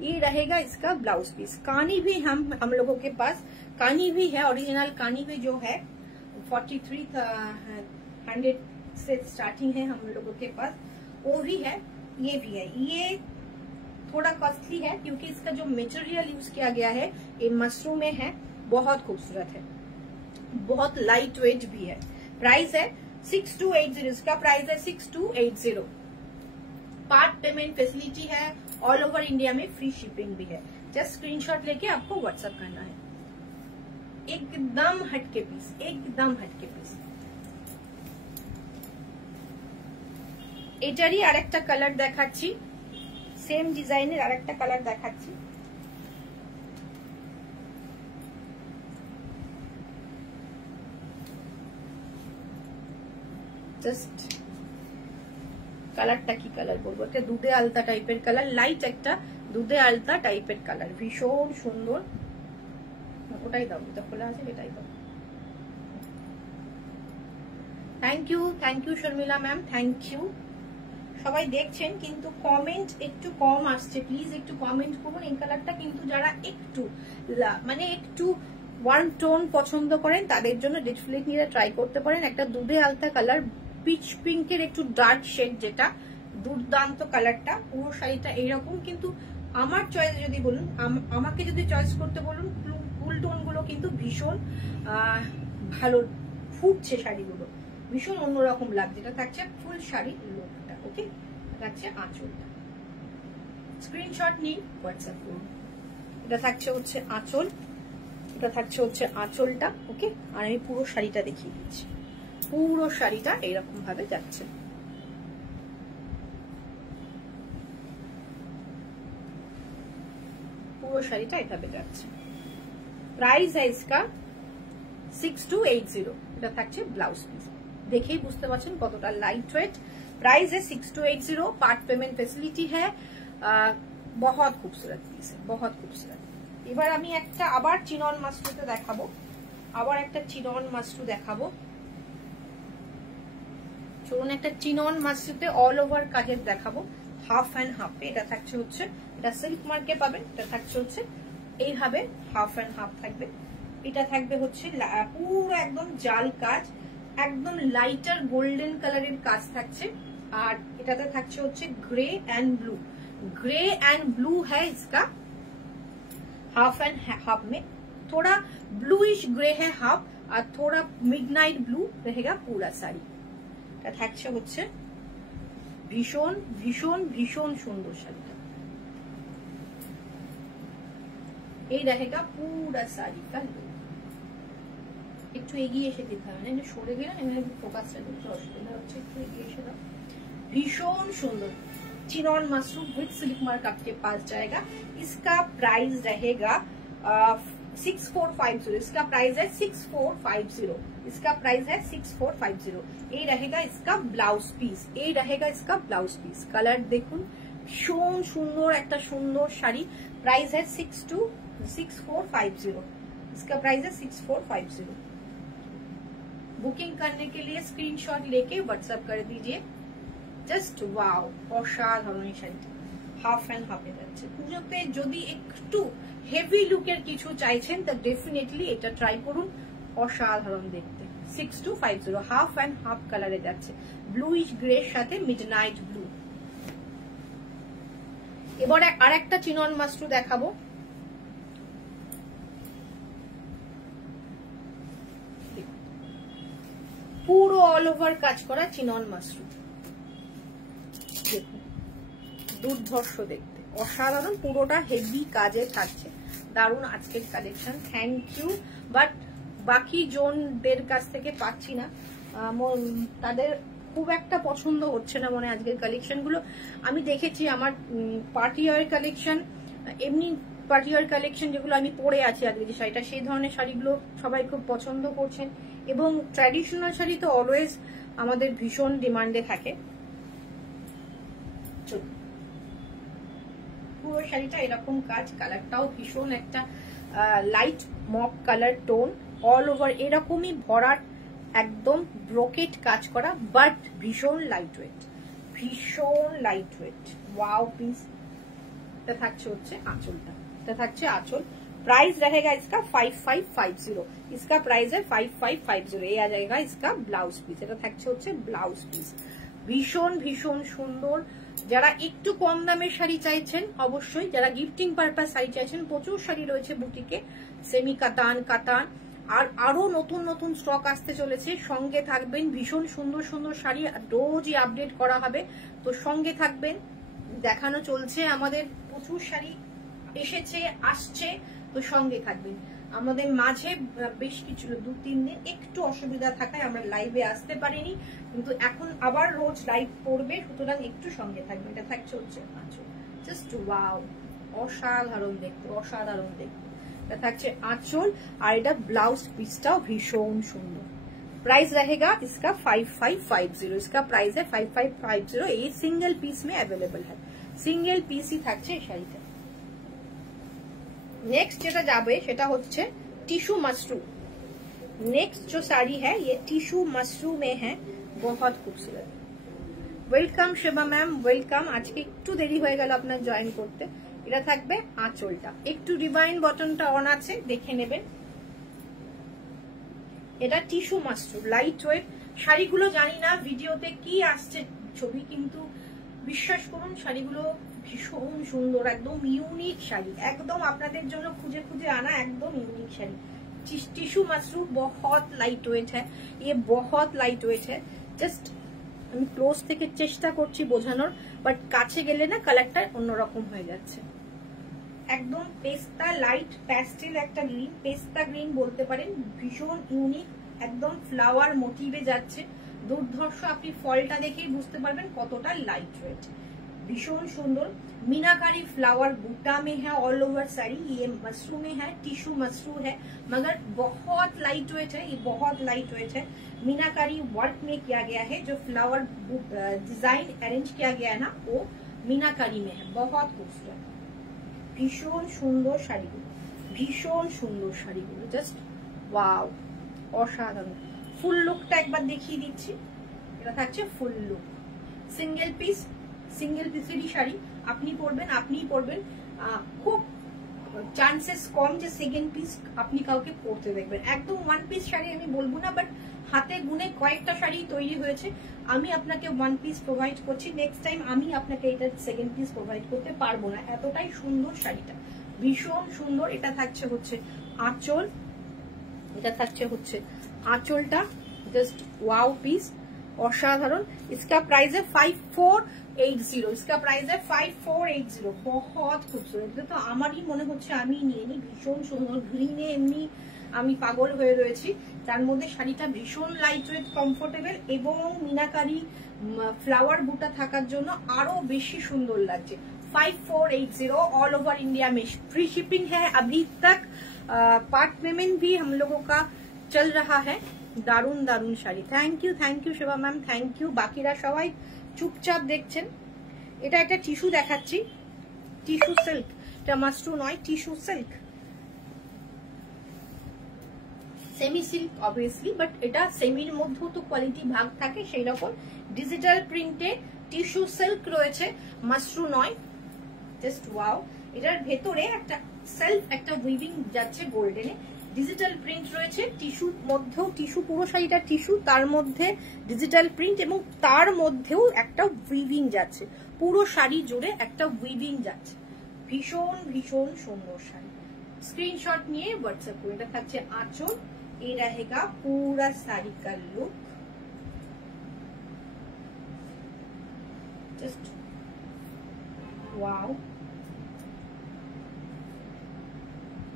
ये रहेगा इसका ब्लाउज पीस। कानी भी हम लोगों के पास कानी भी है, ओरिजिनल कानी भी जो है 4300 से स्टार्टिंग है हम लोगों के पास, वो भी है, ये भी है। ये थोड़ा कॉस्टली है क्योंकि इसका जो मटेरियल यूज किया गया है ये मशरूम में है, बहुत खूबसूरत है, बहुत लाइट वेट भी है। प्राइस है 6280, इसका प्राइस है 6280। पार्ट पेमेंट फैसिलिटी है, ऑल ओवर इंडिया में फ्री शिपिंग भी है। जस्ट स्क्रीनशॉट लेके आपको व्हाट्सएप करना है। एकदम हटके पीस, एकदम हटके पीस। এটারই আরেকটা কালার দেখাচ্ছি, সেম ডিজাইনের আরেকটা কালার দেখাচ্ছি। জাস্ট কালারটা কি কালার বলবো, একটা দুধে আলতা টাইপের কালার, লাইট একটা দুধে আলতা টাইপের কালার, ভীষণ সুন্দর। ওটাই দাও, এটা খোলা আছে, এটাই দাও। Thank you Sharmila ma'am, thank you. সবাই দেখছেন কিন্তু কমেন্ট একটু কম আসছে, প্লিজ একটু কমেন্ট করুন। এই কালারটা কিন্তু যারা একটু মানে একটু ওয়ার্ম টোন পছন্দ করেন তাদের জন্য ডেফিনেটলি ট্রাই করতে পারেন। একটা দুধে আলতা কালার, পিচ পিঙ্কের একটু ডার্ক শেড, যেটা দুর্দান্ত কালারটা। পুরো শাড়িটা এইরকম, কিন্তু আমার চয়েস যদি বলুন, আমাকে যদি চয়েস করতে বলুন, ফুল টোন গুলো কিন্তু ভীষণ ভালো ফুটছে শাড়িগুলো, ভীষণ অন্যরকম লাগছে। এটা থাকছে ফুল শাড়ির লুকটা, ওকে। থাকছে আঁচলটা, স্ক্রিনশট নিন, হোয়াটসঅ্যাপ করুন। এটা থাকছে হচ্ছে আঁচল, এটা থাকছে হচ্ছে আঁচলটা, ওকে। আর আমি পুরো শাড়িটা দেখিয়ে দিচ্ছি, পুরো শাড়িটা এইরকম ভাবে যাচ্ছে। পুরো শাড়িটা এভাবে যাচ্ছে। প্রাইস है इसका 6280। এটা থাকছে ব্লাউজ পিস, দেখেই বুঝতে পারছেন কতটা লাইট ওয়েট। प्राइस है 6280, पार्ट पेमेंट फैसिलिटी है। बहुत खूबसूरत पीस है, बहुत खूबसूरत। এবার আমি একটা আবার চিনন মাশরুতে দেখাবো, আবার একটা চিনন মাশরু দেখাবো। চলুন একটা চিনন মাশরুতে অল ওভার কাজের দেখাবো, হাফ অ্যান্ড হাফে। এটা থাকছে হচ্ছে, এটা সিল্ক মার্কে পাবেন, এটা থাকছে হচ্ছে এইভাবে হাফ অ্যান্ড হাফ থাকবে। এটা থাকবে হচ্ছে পুরো একদম জাল কাজ, একদম লাইটার গোল্ডেন কালারের কাজ থাকছে। আর এটাতে থাকছে হচ্ছে grey and blue, grey and blue है इसका। हाफ एंड हाफ में थोड़ा ब्लूइश ग्रे है हाफ, और थोड़ा मिडनाइट ब्लू रहेगा पूरा साड़ी। এটা থাকছে হচ্ছে ভীষণ ভীষণ ভীষণ সুন্দর শাড়িটা। এই रहेगा पूरा साड़ी का लुक। একটু এগিয়ে এসে দিতে হবে, না সরে গেলে এখানে ফোকাসটা দিতে অসুবিধা হচ্ছে, একটু এগিয়ে এসে দাও। भीषण सुंदर chinon mushroom with silk mark आपके पास जाएगा। इसका प्राइस रहेगा 6450। इसका प्राइस है 6450, इसका प्राइस है 6450। ये रहेगा इसका ब्लाउज पीस, ये रहेगा इसका ब्लाउज पीस। कलर देखुन भीषण सुंदर, एक सुंदर शाड़ी। प्राइस है 6450, इसका प्राइस है 6450। बुकिंग करने के लिए स्क्रीनशॉट लेके व्हाट्सएप कर दीजिए। জাস্ট ওয়াও, অসাধারণ এই শাড়িটা। হাফ অ্যান্ড হাফে যাচ্ছে। পুজোতে যদি একটু হেভি লুকের কিছু চাইছেন তা ডেফিনেটলি এটা ট্রাই করুন, অসাধারণ দেখতে। 6250, হাফ অ্যান্ড হাফ কালারে যাচ্ছে, ব্লুইশ গ্রের সাথে মিডনাইট ব্লু। এবারে আর একটা চিনন মাশরু দেখাবো, পুরো অল ওভার কাজ করা চিনন মাশরু, দেখুন দুর্ধর্ষ দেখতে, অসাধারণ, পুরোটা হেভি কাজে থাকছে, দারুণ আজকের কালেকশন। Thank you. বাট বাকি জোনদের কাছ থেকে পাচ্ছি না, তাদের খুব একটা পছন্দ হচ্ছে না মনে আজকের কালেকশন গুলো। আমি দেখেছি আমার পার্টি ওয়্যার কালেকশন, এমনি পার্টি ওয়্যার কালেকশন যেগুলো আমি পরে আছি আজকে যে শাড়িটা, সেই ধরনের শাড়িগুলো সবাই খুব পছন্দ করছেন, এবং ট্র্যাডিশনাল শাড়ি তো অলওয়েজ আমাদের ভীষণ ডিমান্ডে থাকে। পুরো শাড়িটা এরকম কাজ, কালারটাও ভীষণ একটা light mauve colour tone, all over এরকমই ভরাট, একদম ব্রোকেট কাজ করা, বাট ভীষণ লাইট ওয়েট, ভীষণ লাইট ওয়েট। Wow piece. এটা থাকছে হচ্ছে আঁচলটা, এটা থাকছে আঁচল। प्राइस रहेगा इसका 5550, इसका प्राइस है 5550। ये आ जाएगा इसका ब्लाउज पिस, এটা থাকছে হচ্ছে ব্লাউজ পিস। ভীষণ ভীষণ সুন্দর। যারা একটু কম দামের শাড়ি চাইছেন, অবশ্যই যারা গিফটিং পারপাস শাড়ি চাইছেন, প্রচুর শাড়ি রয়েছে বুটিকে, সেমি কাতান, কাতান, আর আরো নতুন নতুন স্টক আসতে চলেছে। সঙ্গে থাকবেন, ভীষণ সুন্দর সুন্দর শাড়ি রোজই আপডেট করা হবে, তো সঙ্গে থাকবেন। দেখানো চলছে আমাদের, প্রচুর শাড়ি এসেছে, আসছে, তো সঙ্গে থাকবেন। আমাদের মাঝে বেশ কিছু 2-3 দিন একটু অসুবিধা থাকায় আমরা লাইভে আসতে পারিনি, কিন্তু এখন আবার রোজ লাইভ পড়বে, সুতরাং একটু সঙ্গে থাকবে। এটা থাকছে হচ্ছে আঁচল, জাস্ট ওয়াও, অসাধারণ দেখতে, অসাধারণ দেখতে। এটা থাকছে আঁচল, আর এটা ব্লাউজ পিসটাও ভীষণ সুন্দর। प्राइस रहेगा इसका 5550, इसका प्राइस है 5550। ये सिंगल पीस में अवेलेबल है, सिंगल पीस ही থাকছে এই শাড়িটা। नेक्स्ट যেটা যাবে সেটা হচ্ছে टिश्यू मशरू। नेक्स्ट जो साड़ी है ये टिश्यू मशरू में है, बहुत खूबसूरत। Welcome Shiva ma'am, welcome. আজকে একটু দেরি হয়ে গেল আপনার জয়েন করতে। এটা থাকবে আঁচলটা, একটু রিবাইন বটনটা অন আছে, দেখে নেবেন। এটা টিস্যু মাশরু, লাইট ওয়েট শাড়িগুলো। জানি না ভিডিওতে কি আসছে ছবি, কিন্তু বিশ্বাস করুন শাড়িগুলো ভীষণ সুন্দর, একদম ইউনিক শাড়ি, একদম আপনাদের জন্য খুঁজে খুঁজে আনা একদম ইউনিক শাড়ি। टिश्यू मशरू बहुत लाइट वेट है, ये बहुत लाइट वेट है। जस्ट আমি ক্লোজ থেকে চেষ্টা করছি বোঝানোর, বাট কাছে গেলে না কালারটা অন্যরকম হয়ে যাচ্ছে। একদম পেস্তা লাইট প্যাস্টেল একটা গ্রিন, পেস্তা গ্রিন বলতে পারেন, ভীষণ ইউনিক, একদম ফ্লাওয়ার মোটিভে যাচ্ছে, দুর্ধর্ষ। আপনি ফলটা দেখেই বুঝতে পারবেন কতটা লাইট ওয়েট, भीषण सुंदर। मीनाकारी फ्लावर बूटा में है, ऑल ओवर साड़ी। ये मशरू में है, टिश्यू मशरू है, मगर बहुत लाइट वेट है, ये बहुत लाइट वेट है। मीनाकारी वर्क में किया गया है, जो फ्लावर डिजाइन अरेंज किया गया है ना, वो मीनाकारी में है, बहुत खूबसूरत। भीषण सुंदर শাড়িগুলো, ভীষণ সুন্দর শাড়িগুলো, জাস্ট ওয়াও, অসাধারণ। ফুল লুকটা একবার দেখিয়ে দিচ্ছি, এটা থাকছে full look. Single piece, single পিসেরই শাড়ি, আপনি পরবেন, খুব চান্সেস কম যে সেকেন্ড পিস আপনি কাউকে পরতে দেখবেন। একদম ওয়ান পিস শাড়ি আমি বলবো না, বাট হাতে গুনে কয়েকটা শাড়ি তৈরি হয়েছে, আমি আপনাকে ওয়ান পিস প্রোভাইড করছি। নেক্সট টাইম আমি আপনাকে এটা সেকেন্ড পিস প্রোভাইড করতে পারবো না, এতটাই সুন্দর শাড়িটা, ভীষণ সুন্দর। এটা থাকছে হচ্ছে আঁচল, এটা থাকছে হচ্ছে আঁচলটা, জাস্ট ওয়াও পিস, অসাধারণ। इसका प्राइस है 5480, इसका प्राइस है 5480, बहुत खूबसूरत। এটা তো আমারই মনে হচ্ছে আমি নিয়ে নি, ভীষণ সুন্দর। গ্রিনে এমনি আমি পাগল হয়ে রয়েছি, তার মধ্যে শাড়িটা ভীষণ লাইট ওয়েট, কমফোর্টেবল, এবং মিনাকারি ফ্লাওয়ার বুটা থাকার জন্য আরো বেশি সুন্দর লাগছে। 5480 ऑल ओवर इंडिया में फ्री शिपिंग है अभी तक। पार्ट पेमेंट भी हम लोगों का चल रहा है। দারুন দারুন শাড়ি। Thank you Shiva ma'am, thank you. বাকিরা সবাই চুপচাপ দেখছেন। এটা একটা টিস্যু দেখাচ্ছি, টিস্যু সিল্ক, এটা মাশরু নয়, tissue silk, semi silk obviously, but এটা সেমির মধ্যেও তো কোয়ালিটি ভাগ থাকে, সেই রকম ডিজিটাল প্রিন্টে টিস্যু সিল্ক রয়েছে, মাশরু নয়, জাস্ট ওয়াও। এটার ভেতরে একটা সেলফ একটা উইভিং যাচ্ছে গোল্ডেনে, ডিজিটাল প্রিন্ট রয়েছে, টিস্যুর মধ্যেও, টিস্যু পুরো শাড়িটা টিস্যু, তার মধ্যে ডিজিটাল প্রিন্ট এবং তার মধ্যেও একটা উইভিং যাচ্ছে, পুরো শাড়ি জুড়ে একটা উইভিং যাচ্ছে। ভীষণ ভীষণ সুন্দর শাড়ি। স্ক্রিনশট নিয়ে হোয়াটসঅ্যাপ করে। এটা থাকছে আঁচল, ये रहेगा पूरा साड़ी का लुक। जस्ट वाओ,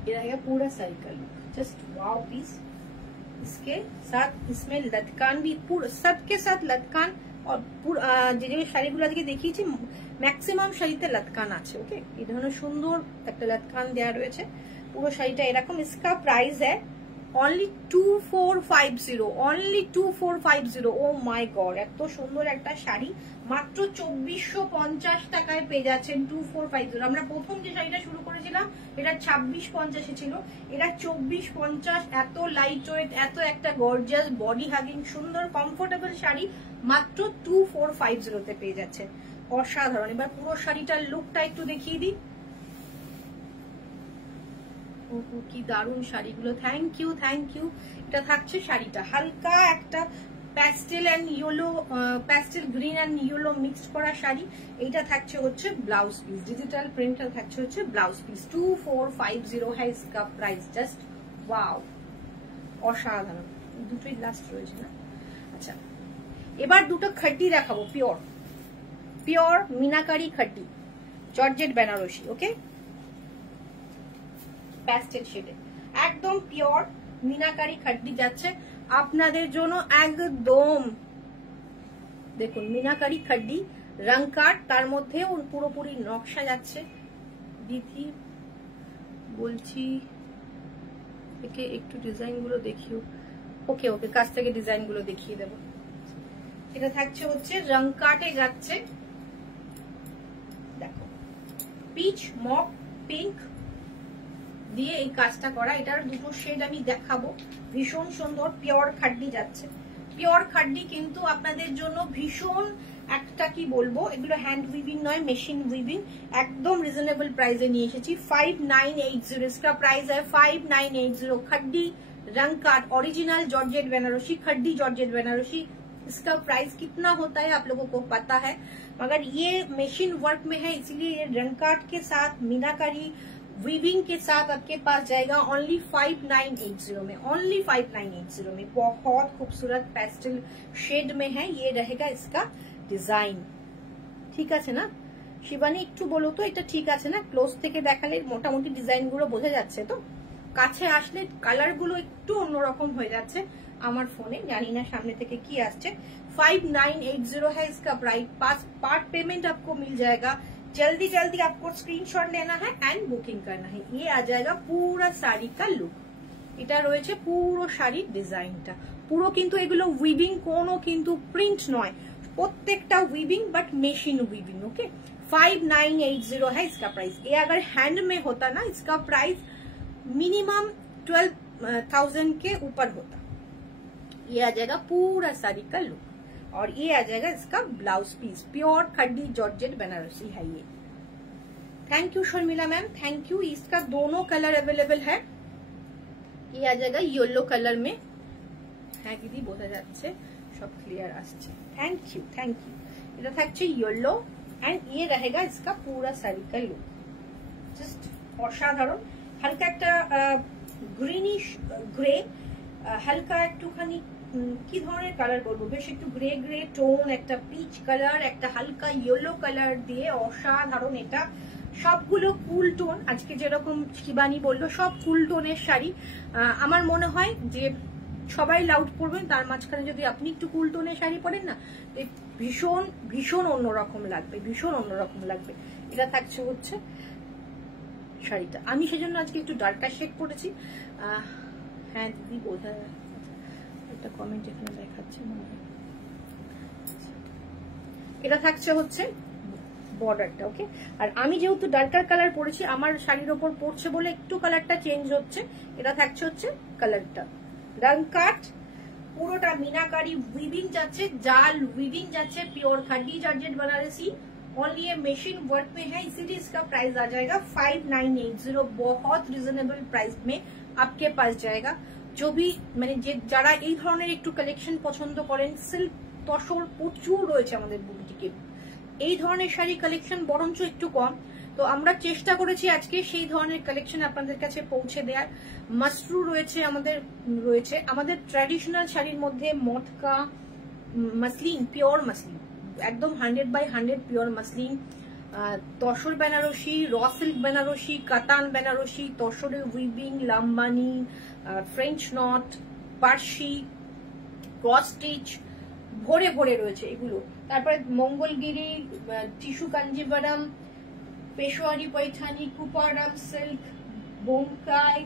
ये रहेगा पूरा साड़ी का लुक, जस्ट वाओ पीस। इसके साथ इसमें लटकान भी, पूरा सबके साथ लटकान, और যে শাড়িগুলো আজকে দেখিয়েছি ম্যাক্সিমাম শাড়িতে লটকান আছে। ওকে, এই ধরনের সুন্দর একটা লটকান দেওয়া রয়েছে পুরো শাড়িটা এরকম। इसका प्राइस है only 2450, only 2450। ও মাই গড, এত সুন্দর একটা শাড়ি মাত্র 2450 টাকায় পেয়ে যাচ্ছেন 2450। আমরা প্রথম যে শাড়িটা শুরু করেছিলাম এটা 2650 ছিল, এটা 2450। এত লাইট ওয়েট, এত একটা গর্জিয়াস বডি হাগিং সুন্দর কমফোর্টেবল শাড়ি মাত্র 2450 তে পেয়ে যাচ্ছেন। অসাধারণ। এবার পুরো শাড়িটার লুকটা একটু দেখিয়ে দিই। কি দারুণ শাড়িগুলো, থ্যাংক ইউ থ্যাংক ইউ। এটা থাকছে শাড়িটা হালকা একটা pastel and yellow, pastel green and yellow mixed করা শাড়ি। এইটা থাকছে হচ্ছে ব্লাউজ পিস, ডিজিটাল প্রিন্টটা থাকছে হচ্ছে ব্লাউজ পিস। 2450 है इसका प्राइस। জাস্ট ওয়াও, অসাধারণ। দুটোই লাস্ট রয়েছে না? আচ্ছা, এবার দুটো খড্ডি দেখাবো, pure pure meenakari khaddi, georgette Banarasi. Okay, pastel শেডে একদম পিওর মিনাকারি খড্ডি যাচ্ছে আপনাদের জন্য একদম। দেখুন মিনাকারি খড্ডি, রং কাট, তার মধ্যে পুরোপুরি নকশা যাচ্ছে। দিদি বলছি একে একটু ডিজাইন গুলো দেখিও। ওকে ওকে, কাছ থেকে ডিজাইন গুলো দেখিয়ে দেবো। এটা থাকছে হচ্ছে রং কাটে যাচ্ছে, দেখো পিচ মক পিঙ্ক দিয়ে এই কাজটা করা। এটার দুটো শেড আমি দেখাবো, ভীষণ সুন্দর পিওর খাড্ডি যাচ্ছে। পিওর খাড্ডি কিন্তু আপনাদের জন্য ভীষণ একটা কি বলবো, এগুলো হ্যান্ড উইভিং নয়, মেশিন উইভিং। একদম রিজনেবল প্রাইসে নিয়ে এসেছি। 5980 इसका प्राइस है 5980। खड्डी रंग काट original georgette Banarasi, khaddi georgette Banarasi. इसका प्राइस कितना होता है आप लोगों को पता है, मगर ये मशीन वर्क में है, इसलिए ये रंग काट के साथ मीनाकारी वीविंग के साथ आपके पास जाएगा ओनली 5980 में, ओनली 5980 में। बहुत खूबसूरत पेस्टल शेड में है, ये रहेगा इसका डिजाइन। ঠিক আছে না শিবানী, একটু বলো তো এটা ঠিক আছে না? ক্লোজ থেকে দেখালে মোটামুটি ডিজাইন গুলো বোঝা যাচ্ছে তো, কাছে আসলে কালার গুলো একটু অন্যরকম হয়ে যাচ্ছে আমার ফোনে, জানি না সামনে থেকে কি আসছে। 5980 है इसका प्राइस। पार्ट पेमेंट आपको मिल जाएगा। जल्दी जल्दी आपको स्क्रीनशॉट लेना है एंड बुकिंग करना है। ये आ जाएगा पूरा শাড়ি का लुक। এটা রয়েছে পুরো শাড়ির ডিজাইনটা, পুরো কিন্তু এগুলো উইভিং, কোনো কিন্তু প্রিন্ট নয়, প্রত্যেকটা উইভিং বাট মেশিन उइविंग। ओके, 5980 है इसका प्राइस। ये अगर हैंड में होता ना, इसका प्राइस मिनिमम 12,000 के ऊपर होता। ये आ जाएगा पूरा साड़ी का लुक, और ये आ जाएगा इसका blouse piece. Pure khaddi georgette Banarasi है ये। Thank you Sharmila ma'am, thank you. इसका दोनों कलर अवेलेबल है। ये आ जाएगा येलो कलर में है दीदी, বোঝা যাচ্ছে सब क्लियर আসছে। Thank you thank you. এটা থাকছে येलो एंड ये रहेगा इसका पूरा साड़ी का लुक। जस्ट অসাধারণ। হালকা একটা গ্রিনিশ গ্রে, হালকা একটুখানি কি ধরনের কালার বলবো, বেশ একটু গ্রে গ্রে টোন, একটা পিচ কালার, একটা হালকা ইয়েলো কালার দিয়ে অসাধারণ। এটা সবগুলো কুল টোন, আজকে যেরকম শিবানী বললো সব কুল টোনের শাড়ি। আমার মনে হয় যে সবাই লাউড পরবেন, তার মাঝখানে যদি আপনি একটু কুল টোনের শাড়ি পরেন না, ভীষণ ভীষণ অন্যরকম লাগবে, ভীষণ অন্যরকম লাগবে। এটা থাকছে হচ্ছে শাড়িটা। আমি সেজন্য আজকে একটু ডার্কার শেড পরেছি। হ্যাঁ দিদি বোঝা যাচ্ছে, একটা কমেন্ট এখানে দেখাচ্ছে মনে হয়। এটা থাকছে হচ্ছে বর্ডারটা। ওকে, আর আমি যেহেতু ডার্কার কালার পরেছি, আমার শাড়ির ওপর পড়ছে বলে একটু কালারটা চেঞ্জ হচ্ছে। এটা থাকছে হচ্ছে কালারটা রং কাট, পুরোটা মিনাকারি উইভিং যাচ্ছে, জাল উইভিং যাচ্ছে, পিওর খাড্ডি জর্জেট बनारसी। ओनली ये मशीन वर्क में है, इसीलिए इसका प्राइस आ जाएगा 5980। बहुत रिजनेबल प्राइस में आपके पास जाएगा। जो भी মানে যারা এই ধরনের একটু কালেকশন পছন্দ করেন, সিল্ক তসর প্রচুর রয়েছে আমাদের বুটিকে। এই ধরনের শাড়ি কালেকশন বরঞ্চ একটু কম, তো আমরা চেষ্টা করেছি আজকে সেই ধরনের কালেকশন আপনাদের কাছে পৌঁছে দেওয়ার। মাসরু রয়েছে আমাদের ট্র্যাডিশনাল শাড়ির মধ্যে মটকা মসলিন, পিওর মসলিন, একদম 100/100 পিওর মসলিন, তসর বেনারসি, র সিল্ক বেনারসি, কাতান বেনারসি, তসরের weaving, Lambani, French knot, Parsi, cross stitch ভরে ভরে রয়েছে এগুলো। তারপরে মঙ্গলগিরি, টিস্যু কাঞ্জিভারাম, পেশোয়ারি পৈঠানি, কুপারাম সিল্ক, বোমকাই,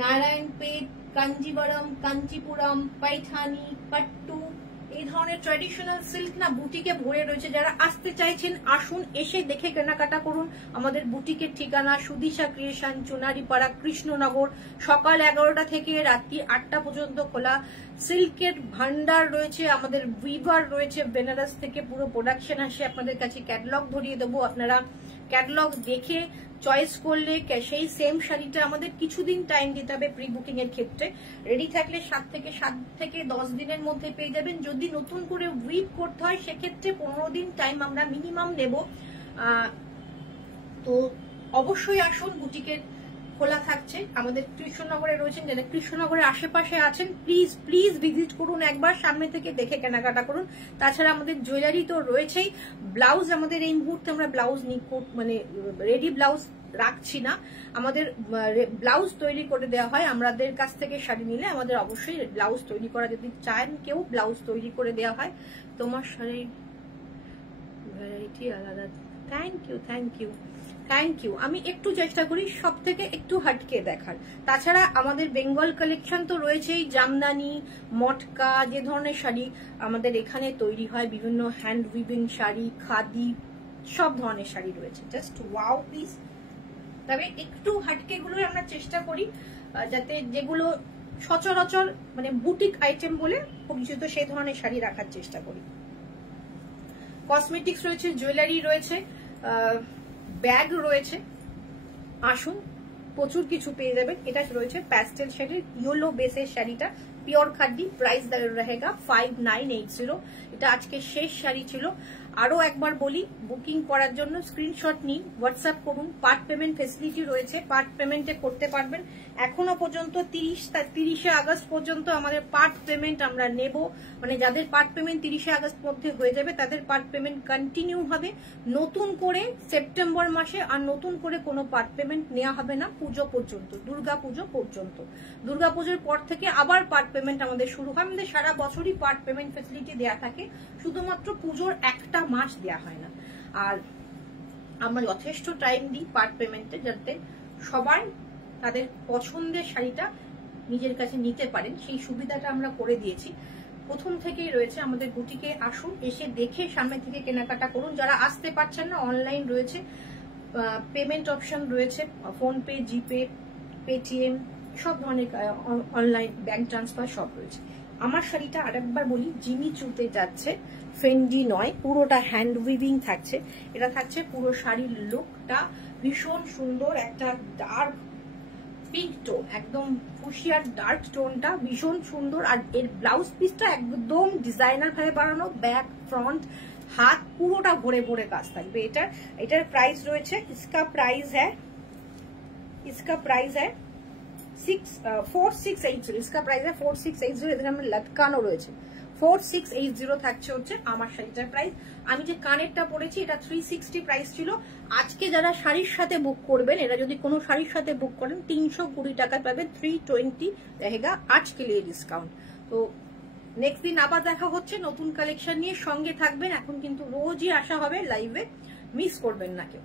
নারায়ণপেট, কাঞ্জিভারাম, কাঞ্চিপুরম, পৈঠানি, পট্টু, এই ধরনের ট্র্যাডিশনাল সিল্ক না বুটিকে ভরে রয়েছে। যারা আসতে চাইছেন আসুন, এসে দেখে কেনাকাটা করুন। আমাদের বুটিকের ঠিকানা সুদিশা ক্রিয়েশন, চুনারিপাড়া, কৃষ্ণনগর। সকাল 11টা থেকে রাত্রি 8টা পর্যন্ত খোলা। সিল্কের ভান্ডার রয়েছে, আমাদের উইভার রয়েছে বেনারস থেকে, পুরো প্রোডাকশন আসে আপনাদের কাছে। ক্যাটালগ ধরিয়ে দেবো, আপনারা ক্যাটালগ দেখে চয়েস করলে সেই সেম শাড়িটা আমাদের কিছুদিন টাইম দিতে হবে প্রি বুকিং এর ক্ষেত্রে। রেডি থাকলে 7 থেকে 10 দিনের মধ্যে পেয়ে যাবেন। যদি নতুন করে উইভ করতে হয় সেক্ষেত্রে 15 দিন টাইম আমরা মিনিমাম নেব। তো অবশ্যই আসুন, বুটিকের খোলা থাকছে। আমাদের কৃষ্ণনগরে রয়েছেন, যারা কৃষ্ণনগরের আশেপাশে আছেন প্লিজ প্লিজ ভিজিট করুন, একবার সামনে থেকে দেখে কেনাকাটা করুন। তাছাড়া আমাদের জুয়েলারি তো রয়েছেই। ব্লাউজ আমাদের এই মুহূর্তে আমরা ব্লাউজ মানে রেডি ব্লাউজ রাখছি না, আমাদের ব্লাউজ তৈরি করে দেওয়া হয়। আমাদের কাছ থেকে শাড়ি নিলে আমাদের অবশ্যই ব্লাউজ তৈরি করা, যদি চান কেউ ব্লাউজ তৈরি করে দেওয়া হয়। তোমার শাড়ির ভ্যারাইটি আলাদা। Thank you. আমি একটু চেষ্টা করি সব থেকে একটু হাটকে দেখার। তাছাড়া আমাদের বেঙ্গল কালেকশন তো রয়েছেই, জামদানি, মটকা, যে ধরনের শাড়ি আমাদের এখানে তৈরি হয়, বিভিন্ন হ্যান্ড উইভিং শাড়ি, খাদি, সব ধরনের শাড়ি রয়েছে। Just wow please. তবে একটু হাটকে গুলো আমরা চেষ্টা করি যাতে যেগুলো সচরাচর মানে বুটিক আইটেম বলে পরিচিত সেই ধরনের শাড়ি রাখার চেষ্টা করি। কসমেটিক্স রয়েছে, জুয়েলারি রয়েছে, ব্যাগ রয়েছে। আসুন, প্রচুর কিছু পেয়ে যাবেন। এটা রয়েছে প্যাস্টেল শাড়ির ইয়েলো বেসের শাড়িটা, পিওর খাদি। প্রাইস रहेगा 5980। এটা আজকে শেষ শাড়ি ছিল। আরো একবার বলি, বুকিং করার জন্য স্ক্রিনশট নিন, হোয়াটসঅ্যাপ করুন। পার্ট পেমেন্ট ফেসিলিটি রয়েছে, পার্ট পেমেন্টে করতে পারবেন। এখনো পর্যন্ত 30শে আগস্ট পর্যন্ত আমাদের পার্ট পেমেন্ট আমরা নেব। মানে যাদের পার্ট পেমেন্ট 30শে আগস্ট মধ্যে হয়ে যাবে তাদের পার্ট পেমেন্ট কন্টিনিউ হবে। নতুন করে সেপ্টেম্বর মাসে আর নতুন করে কোনো পার্ট পেমেন্ট নেওয়া হবে না পুজো পর্যন্ত, দুর্গাপুজো পর্যন্ত। দুর্গাপুজোর পর থেকে আবার পার্ট পেমেন্ট আমাদের শুরু হয়। আমাদের সারা বছরই পার্ট পেমেন্ট ফেসিলিটি দেওয়া থাকে, শুধুমাত্র পুজোর একটা মাস দেওয়া হয় না। আর আমরা যথেষ্ট টাইম দিই পার্ট পেমেন্টে, যাতে সবাই তাদের পছন্দের শাড়িটা নিজের কাছে নিতে পারেন, সেই সুবিধাটা আমরা করে দিয়েছি। প্রথম থেকেই রয়েছে আমাদের বুটিকে। আসুন, এসে দেখে সামনে থেকে কেনাকাটা করুন। যারা আসতে পারছেন না, অনলাইন রয়েছে, পেমেন্ট অপশন রয়েছে, ফোনপে, জিপে, পেটিএম, সব ধরনের অনলাইন ব্যাংক ট্রান্সফার সব রয়েছে। আমার শাড়িটা আরেকবার বলি, জিমি চুতে যাচ্ছে, ফেন্ডি নয়, পুরোটা হ্যান্ড উইভিং থাকছে। এটা থাকছে পুরো শাড়ির লুকটা ভীষণ সুন্দর, একটা ডার্ক পিঙ্ক টোন, একদম ফুশিয়ার ডার্ক টোনটা ভীষণ সুন্দর। আর এর ব্লাউজ পিসটা একদম ডিজাইনার ভাবে বানানো, ব্যাক ফ্রন্ট হাত পুরোটা ভরে ভরে কাজ থাকবে। এটার প্রাইস রয়েছে, इसका प्राइस है 4680। इसका प्राइस है 4680। এদের আমরা লটকানো রয়েছে। 4680 থাকছে হচ্ছে আমার শাড়িটার প্রাইস। আমি যে কানেরটা পরেছি এটা 360 প্রাইস ছিল। আজকে যারা শাড়ির সাথে বুক করবেন, এরা যদি কোনো শাড়ির সাথে বুক করেন 320 টাকায় পাবেন, 320 रहेगा आज के लिए ডিসকাউন্ট। তো নেক্সট দিন আবার দেখা হচ্ছে নতুন কালেকশন নিয়ে, সঙ্গে থাকবেন। এখন কিন্তু রোজই আসা হবে লাইভে, মিস করবেন না কেউ।